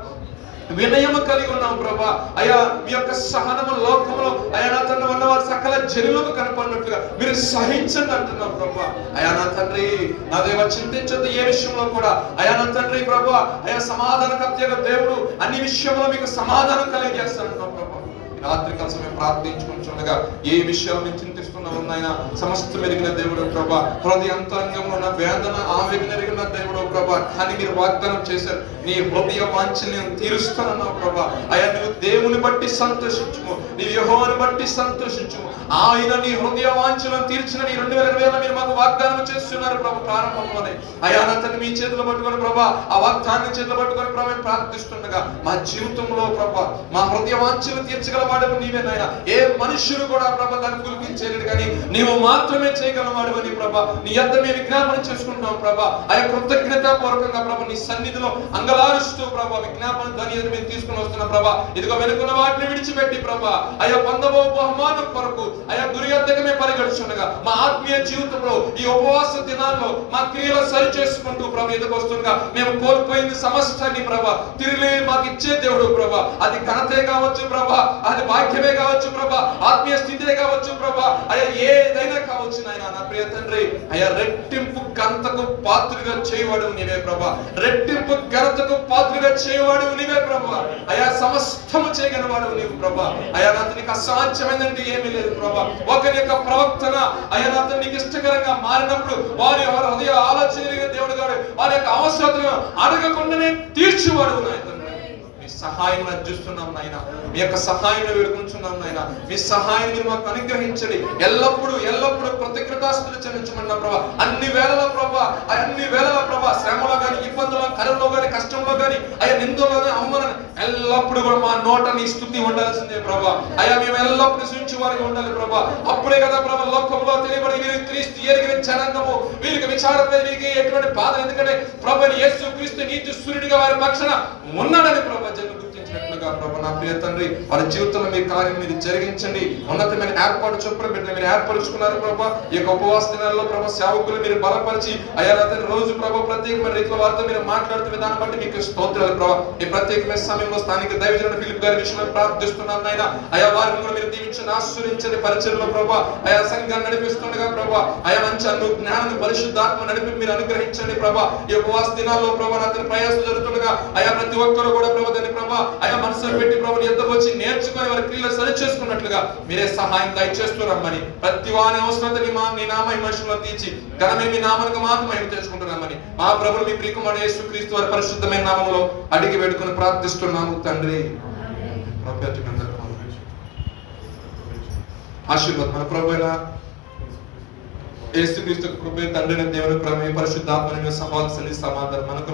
వినయము కలిగి ఉన్నాం ప్రభా. అయా మీ యొక్క సహనము లోకంలో అయా నా తండ్రి ఉన్నవారు సకల జనులకు కనపడినట్లుగా మీరు సహించండి అంటున్నాం ప్రభా. అయా నా తండ్రి నా దేవ చింతించద్దు ఏ విషయంలో కూడా అయా నా తండ్రి ప్రభా అయా సమాధానకర్తగా దేవుడు అన్ని విషయంలో మీకు సమాధానం కలిగజేస్తానంటున్నాం ప్రభా. రాత్రి కాల సమయం ప్రార్థించుకుంటుండగా ఏ విషయాలు మేము చింతిస్తున్నాం ఉన్నాయన సమస్త మెరిగిన దేవుడు ప్రభా. హృదయాంతరంగంలో ఉన్న వేదన ఆవేదన ఎరిగిన దేవుడు ప్రభా. కానీ మీరు వాగ్దానం చేశారు నీ హృదయ వాంఛని నేను తీరుస్తానన్నావు ప్రభా. అయ్యా నువ్వు దేవుని బట్టి సంతోషించుము, నీ యెహోవాను బట్టి సంతోషించుము. ఆయన నీ హృదయ వాంఛలను తీర్చిన నీ 2020 మీరు మాకు వాగ్దానం చేస్తున్నారు ప్రభా ప్రారంభంలోనే. అయ్యా నా తండ్రి మీ చేతులు పట్టుకొని ప్రభా ఆ వాగ్దానాన్ని చేతులు పట్టుకొని ప్రభా ప్రార్థిస్తుండగా మా జీవితంలో ప్రభా మా హృదయ వాంఛలు తీర్చగల వాడవు నీవేనాయన. ఏ మనుషులు కూడా ప్రభా దాన్ని కులిపించలేడు కానీ నీవు మాత్రమే చేయగలవాడు అని ప్రభా నీ యొద్ద మేము విజ్ఞాపన చేసుకుంటున్నాం ప్రభా. అయా కృతజ్ఞతాపూర్వకంగా ప్రభా నీ సన్నిధిలో అంగలారుస్తూ ప్రభా విజ్ఞాపన ధ్వని మేము తీసుకుని వస్తున్నాం ప్రభా. ఇదిగో వెనుకున్న వాటిని విడిచిపెట్టి ప్రభా అయా పొందబో బహుమానం కొరకు అయా గురి యొద్దకు మేము పరిగెడుచుండగా మా ఆత్మీయ జీవితంలో ఈ ఉపవాస దినాల్లో మా క్రియలు సరి చేసుకుంటూ ప్రభా ఎదుగు వస్తుండగా మేము కోల్పోయింది సమస్తాన్ని ప్రభా తిరిగి మాకు ఇచ్చే దేవుడు ప్రభా. అది ఘనతే కావచ్చు ప్రభా, అది వాక్యమే కావచ్చు ప్రభా, ఆత్మీయ స్థితే కావచ్చు ప్రభా, అయ్యా ఏదైనా కావచ్చు నాయన. నా ప్రియ తండ్రి అయ్యా రెట్టింపు ఘనతకు పాత్రగా చేయవాడు నీవే ప్రభా. రెట్టింపు ఘనతకు పాత్రగా చేయవాడు నీవే ప్రభా. అయ్యా సమస్తము చేయగల కలిగిన వాడు నీవు ప్రభా. అయా అతనికి అసాధ్యమైనది ఏమీ లేదు ప్రభా. ఒకరి యొక్క ప్రవర్తన అయా అతనికి ఇష్టకరంగా మారినప్పుడు వారి హృదయ ఆలోచన దేవుడు గారు వారి యొక్క అవసరతను అడగకుండానే తీర్చేవాడు నాయన. మీ సహాయం చూస్తున్నాం నాయన, మీ యొక్క సహాయం వేడుకుంటున్నాం నాయన. మీ సహాయం మీరు మాకు అనుగ్రహించండి. ఎల్లప్పుడూ ఎల్లప్పుడూ కృతజ్ఞతాస్తుతులు చెల్లించమన్నా ప్రభా. అన్ని వేళల ప్రభా శ్రమలో గాని, ఇబ్బందులో, కరువులో గాని, కష్టంలో గాని, అయ్యా నిందలో అమ్మని ఎల్లప్పుడూ కూడా మా నోట నీ స్తుతి ఉండాల్సిందే ప్రభా. అయ్యా మేము ఎల్లప్పుడూ సూచించే వారికి ఉండాలి ప్రభా. అప్పుడే కదా ప్రభా లోకంలో తెలియబడి వీరి క్రీస్తు ఎరిగిన జనాంగము వీరికి విచారం లేదు, వీరికి ఎటువంటి బాధ. ఎందుకంటే ప్రభు యేసు క్రీస్తు నీతి సూర్యుడిగా వారి పక్షాన ఉన్నాడని ప్రభా జన్మ గుర్తించినట్లుగా ప్రభా నా ప్రియ తండ్రి వారి జీవితంలో మీ కార్యం మీరు జరిగించండి. ఉన్నతమైన ఏర్పాటు చొప్పున బిడ్డలు మీరు ఏర్పరుచుకున్నారు ప్రభా. ఈ యొక్క ఉపవాస దినాల్లో ప్రభా సేవకులు మీరు బలపరిచి అయ్యా రోజు ప్రభా ప్రత్యేకమైన రీతిలో వారితో మీరు మాట్లాడుతున్న విధానం బట్టి మీకు స్తోత్రాలు ప్రభా. ఈ ప్రత్యేకమైన సమయంలో స్థానిక దైవజనుడు ఫిలిప్ గారి విషయంలో ప్రార్థిస్తున్నాను నాయన. అయ్యా వారిని కూడా మీరు దీవించండి, ఆశీర్వదించండి. పరిచర్యలో ప్రభా అయా సంఘాన్ని నడిపిస్తుండగా ప్రభా అయా మంచి జ్ఞానాన్ని పరిశుద్ధాత్మ నడిపి మీరు అనుగ్రహించండి ప్రభా. ఈ ఉపవాస దినాల్లో ప్రభా అతని ప్రయాసం జరుగుతుండగా అయా ప్రతి ఒక్కరు కూడా ప్రభా దాన్ని ప్రభా అయా మనసులో పెట్టి ప్రభు ఎంతకు వచ్చి నేర్చుకొని వారి క్రియలు సరి చేసుకున్నట్లుగా మీరే సహాయం దయచేస్తూ రమ్మని, ప్రతి వాని అవసరతని నీ నామ విమర్శలో తీర్చి ఘనమే మీ నామానికి మాత్రం మేము తెచ్చుకుంటున్నామని మా ప్రభువు మీ ప్రియకుమారుడు యేసుక్రీస్తు వారి పరిశుద్ధమైన నామములో అడిగి వేడుకొని ప్రార్థిస్తున్నాము తండ్రి. ఆశీర్వాదం మన ప్రభు అయిన యేసుక్రీస్తు కృప, తండ్రి దేవుని ప్రేమ, పరిశుద్ధాత్మ సమాధానం సమాధానం మనకు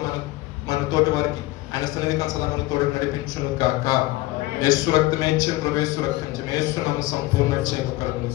మన తోటి వారికి ఆయన సన్నిధి సదాలను తోడు నడిపించును కాక. యేసు రక్తమే ఇచ్చే ప్రభు, యేసు రక్తం యేసు నామమున సంపూర్ణ చేయగలము.